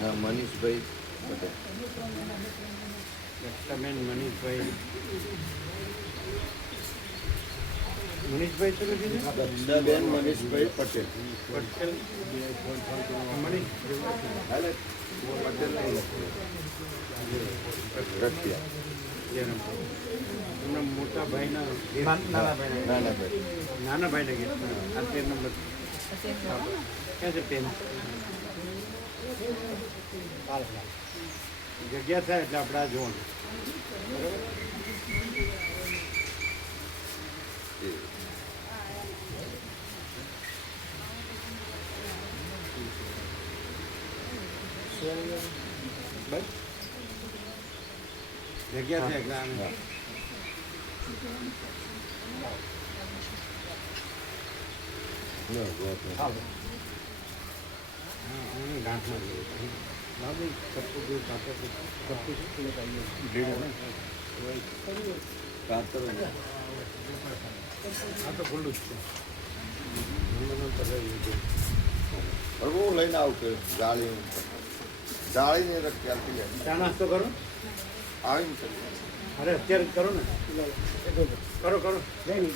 હા મનીષભાઈ પટેલ દક્ષાબેન મનીષભાઈ શું લખ્યું દક્ષાબેન મનીષભાઈ પટેલ પટેલ મનીષ હાલે પટેલ નહીં રખિયા એમના મોટા ભાઈના નાના ભાઈ નાના ભાઈને ઘેર આ 13 નંબર ક્યાં છે પેન જગ્યા થાય એટલે આપણે આ જોવાનું બસ જગ્યા છે એટલે આને ગાંઠમાં બાબુ ચપ્પુ જેવું કાંટો ચપ્પુ શું આ તો ખુલ્લું જ છે પ્રભુ હું લઈને આવું કે જાળીને રખિયાલથી લે ચા નાસ્તો કરો આવીને કરીએ. અરે અત્યારે જ કરો ને કરો જઈને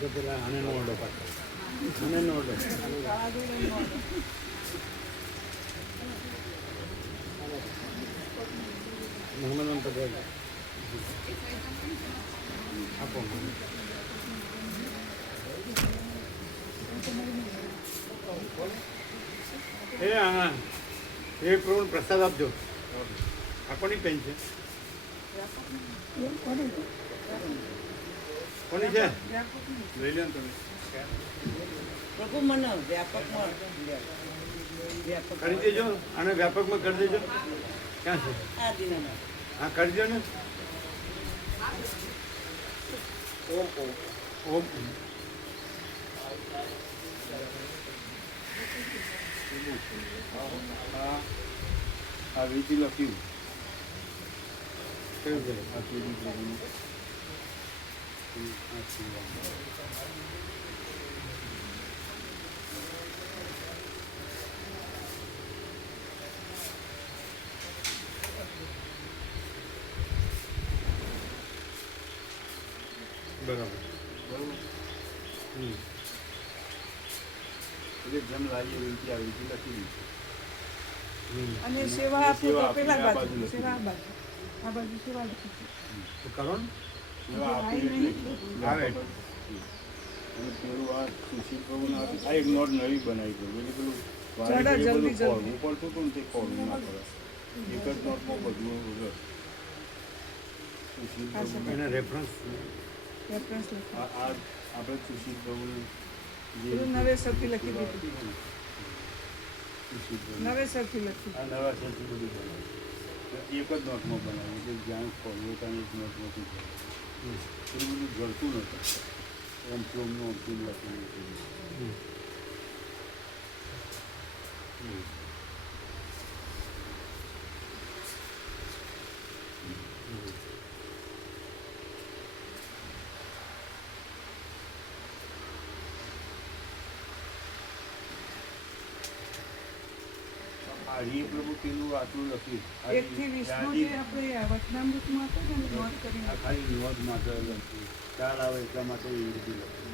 જો પેલા આનંદનો ઓર્ડર પાછો આનંદનો ઓર્ડર મોહમ્મદ પટેલ આપો હા એ પ્રમાણે પ્રસાદ આપજો આ કોની પેન છે કોની છે લઈ લો ને તમે. પ્રભુ મને વ્યાપકમાં કરી દેજો આને વ્યાપકમાં કરી દેજો ક્યાં છે આ દિનામાં હા કરી દો ને ઓમ આ વિધિ લખ્યું કેવું છે આ પેલી પ્રભુનું. બરાબર એટલે જેમ લાવીએ એવી રીતે આ વિધિ લખી દીધી. અને સેવા આપો તો પેલા આ બાજુ બાજુ લખી સેવા આ બાજુ આ બાજુ સેવા લખી છે. તો કરો ને એવા આપી એટલે આવે અને પેલું આ સુશીલ પ્રભુનું આ એક નોટ નવી બનાવી દઉં એટલે પેલું વારે જરા ઘડીએ બધું જલ્દી ખોરવું પડતું હતું ને તે ખોરવું ના પડે એક જ નોટમાં બધું રસ. સુશીલ પ્રભુ એના રેફરન્સ રેફરન્સ લખી આ આપણે સુશીલ પ્રભુનું પેલું નવેસરથી લખી દીધું સુશીલ પ્રભુ નવેસરથી લખી આ નવા સરથી બધું બનાવ્યું એક જ નોટમાં બનાવ્યું એટલે જ્યાં ખોરવું ત્યાં એક નોટમાંથી એટલું બધું જળતું નહોતું ઓમથી ઓમનું ઓમથી લખેલું હતું. હરિ પ્રભુ પેલું આટલું લખ્યું. એકથી 20 જે આપણે વચનામૃતમાં હતો ને નોટ કરીને આ ખાલી નોંધ માટે લખ્યું. ખ્યાલ આવે એટલા માટે એ રીતે લખ્યું.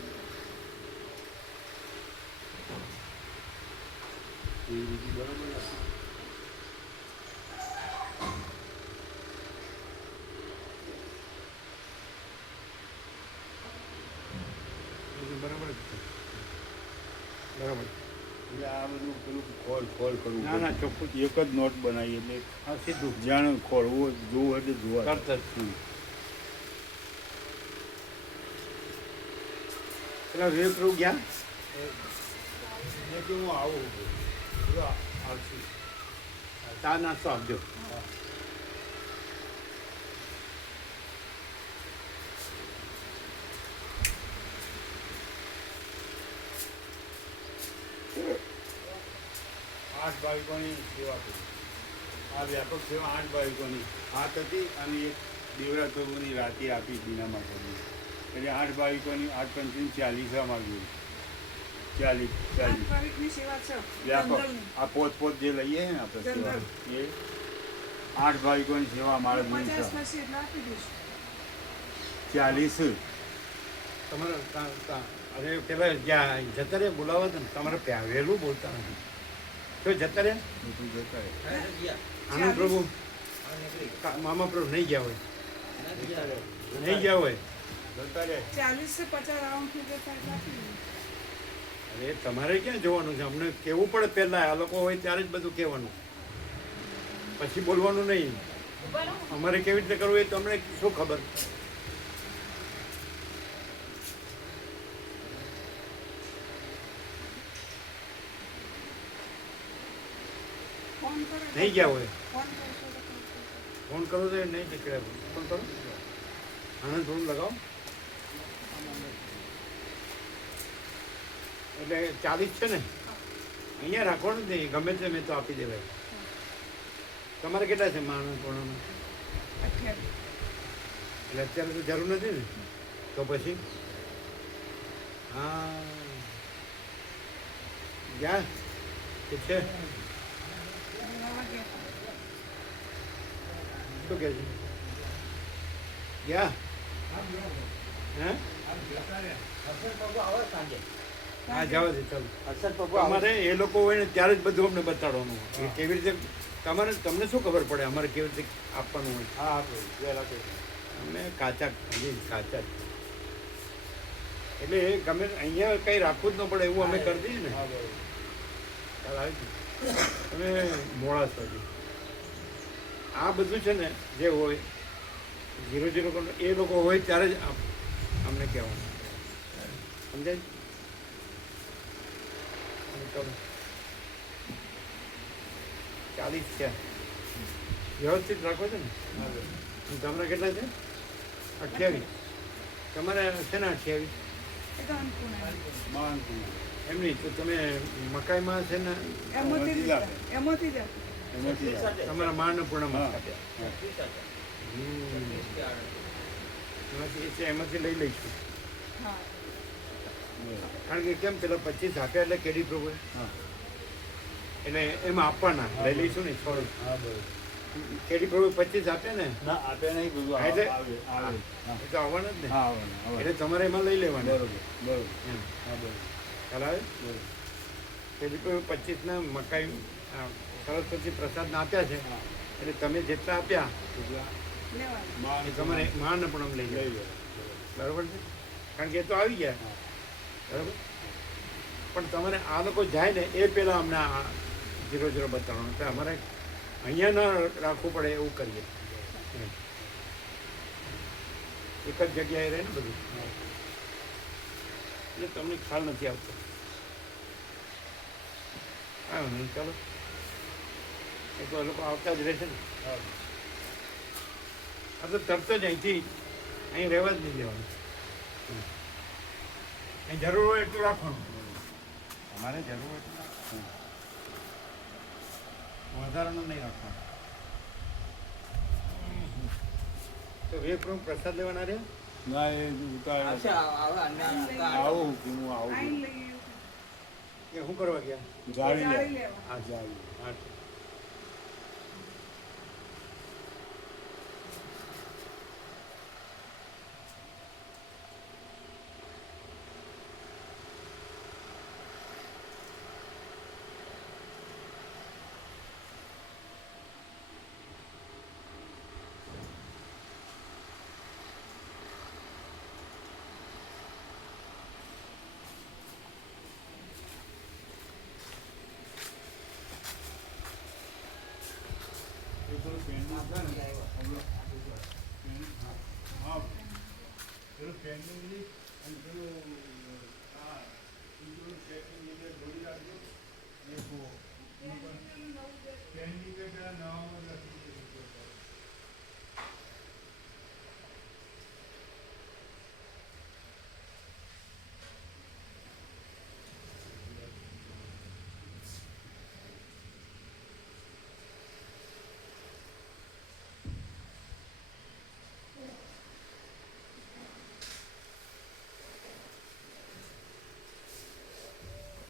એ રીતે બરોબર લખ્યું. બરાબર જ છે. બરાબર. એટલે આ બધું પેલું ખોલ કરવું. ના ના ચોખ્ખું એક જ નોટ બનાવી એટલે હા સીધું જાણે ખોલવું જોવું એટલે જોવા. તરત જ. પેલા વિવેકરૂપ ગયા એટલે હું આવું આવશે. ચા નાસ્તો આપજો. આઠ ભાવિકોની સેવા કરી. આ વ્યાપક સેવા 8 ભાવિકોની હાથ હતી અને એક દેવરા પ્રભુની રાતે આપી દીનામાં કરી. એટલે 8 ભાવિકોની 8 પંચની 40 માગી. 40 ભાવિકની સેવા છે વ્યાપક જનરલની. આ પોત જે લઈએ ને આપણે સેવા એ 8 ભાવિકોની સેવા અમારે 50 છે. થશે એટલે આપી દઈશું. 40 તમારે અરે પેલા જ્યાં જતા રહે બોલાવો તો ને તમારે વહેલું બોલતા નથી. તો જતા રહે બધું જતા રહે. આનંદ પ્રભુ મામા પ્રભુ નહીં ગયા હોય નહીં ગયા હોય જતા રહે. 40 से 50 રાઉન્ડ થઈ જતા એટલે આપી દઈશું. અરે તમારે ક્યાં જોવાનું છે? અમને કહેવું પડે પહેલાં. આ લોકો હોય ત્યારે જ બધું કહેવાનું, પછી બોલવાનું નહીં. અમારે કેવી રીતે કરવું એ તમને શું ખબર? ફોન કરો નહીં ગયા હોય ફોન કરશો તો કરશો. ફોન કરો તો નહીં નીકળ્યા. ફોન કરો આનંદ થોડું લગાવો. એટલે 40 છે ને અહીંયા રાખવાનું જ નહીં. ગમે તે મેં તો આપી દેવાય. તમારે કેટલા છે માણસ કોણામાં? 28. એટલે અત્યારે તો જરૂર નથી ને. તો પછી હા ગયા કે છે બોલાવા ગયા. શું કહે છે? ગયા હે? હા જવા દે ચાલો. અમારે એ લોકો હોય ને ત્યારે જ બધું અમને બતાડવાનું કે કેવી રીતે તમને શું ખબર પડે અમારે કેવી રીતે આપવાનું હોય. હા આપણે વહેલા કરી. અમે કાચા કાચા જ. એટલે એ ગમે અહીંયા કંઈ રાખવું જ ન પડે એવું અમે કરી દઈએ ને. હા બરાબર. ખ્યાલ આવે છે? તમે મોડા છો હજી. આ બધું છે ને જે હોય 0-0 એ લોકો હોય ત્યારે જ અમને કહેવાનું. સમજાય? ચલો 40 છે. વ્યવસ્થિત રાખો છો ને? તમારા કેટલા છે? 28. તમારે છે ને 28? એ તો અન્નપૂર્ણા. માનતું એમ નહીં તો તમે મકાઈમાં છે ને એમાંથી જ આપે. એમાંથી જ આપે. એમાંથી આવે. તમારા માનપૂર્ણમાં હા. એમાંથી લઈ લઈશું. હા. કારણ કે કેમ પેલા 25 આપ્યા એટલે કેડી પ્રભુએ હા. એટલે એમાં આપવાના લઈ લઈશું ને થોડું. હા બરાબર. કેડી પ્રભુ 25 આપે ને ના આપે નહીં બધું એટલે આવે આવે. હા એ તો આવવાના જ ને. હા આવવાના, એટલે તમારે એમાં લઈ લેવાના. બરોબર બરોબર. એમ હા બરોબર ખ્યાલ આવે? બરોબર. કેડી પ્રભુ 25ના મકાઈ સરસ્વતી પ્રસાદના આપ્યા છે. હા એટલે તમે જેટલા આપ્યા લેવાનું. એ તમારે માન પણ લઈ લઈ જાય. લો. બરાબર છે? કારણ કે એ તો આવી ગયા. હા. બરાબર. પણ તમારે આ લોકો જાય ને એ પહેલાં અમને આ 0-0 બતાવવાનું. તો અમારે અહીંયા ન રાખવું પડે એવું કરીએ. એમ. એક જ જગ્યાએ રહે ને બધું. એટલે તમને ખ્યાલ નથી આવતો. હા નહીં ચાલો. એ તો એ લોકો આવતા જ રહેશે ને. હા. આ તો તરત જ અહીંથી અહીં રહેવા જ નહીં દેવાનું. અહીં જરૂર હોય એટલું રાખવાનું. અમારે જરૂર હોય એટલું રાખવાનું. વધારાનું નહીં રાખવાનું. તો વેપરૂમ પ્રસાદ લેવાના રહ્યા? ના એ ઉતાર આવું કે હું આવું આઈને લઈ કે શું કરવા ગયા? જાળી લે. જાળી લેવા. હા જાળી. હા પેલું પેન્ડિંગ અને પેલું આ જોડી રાખજો.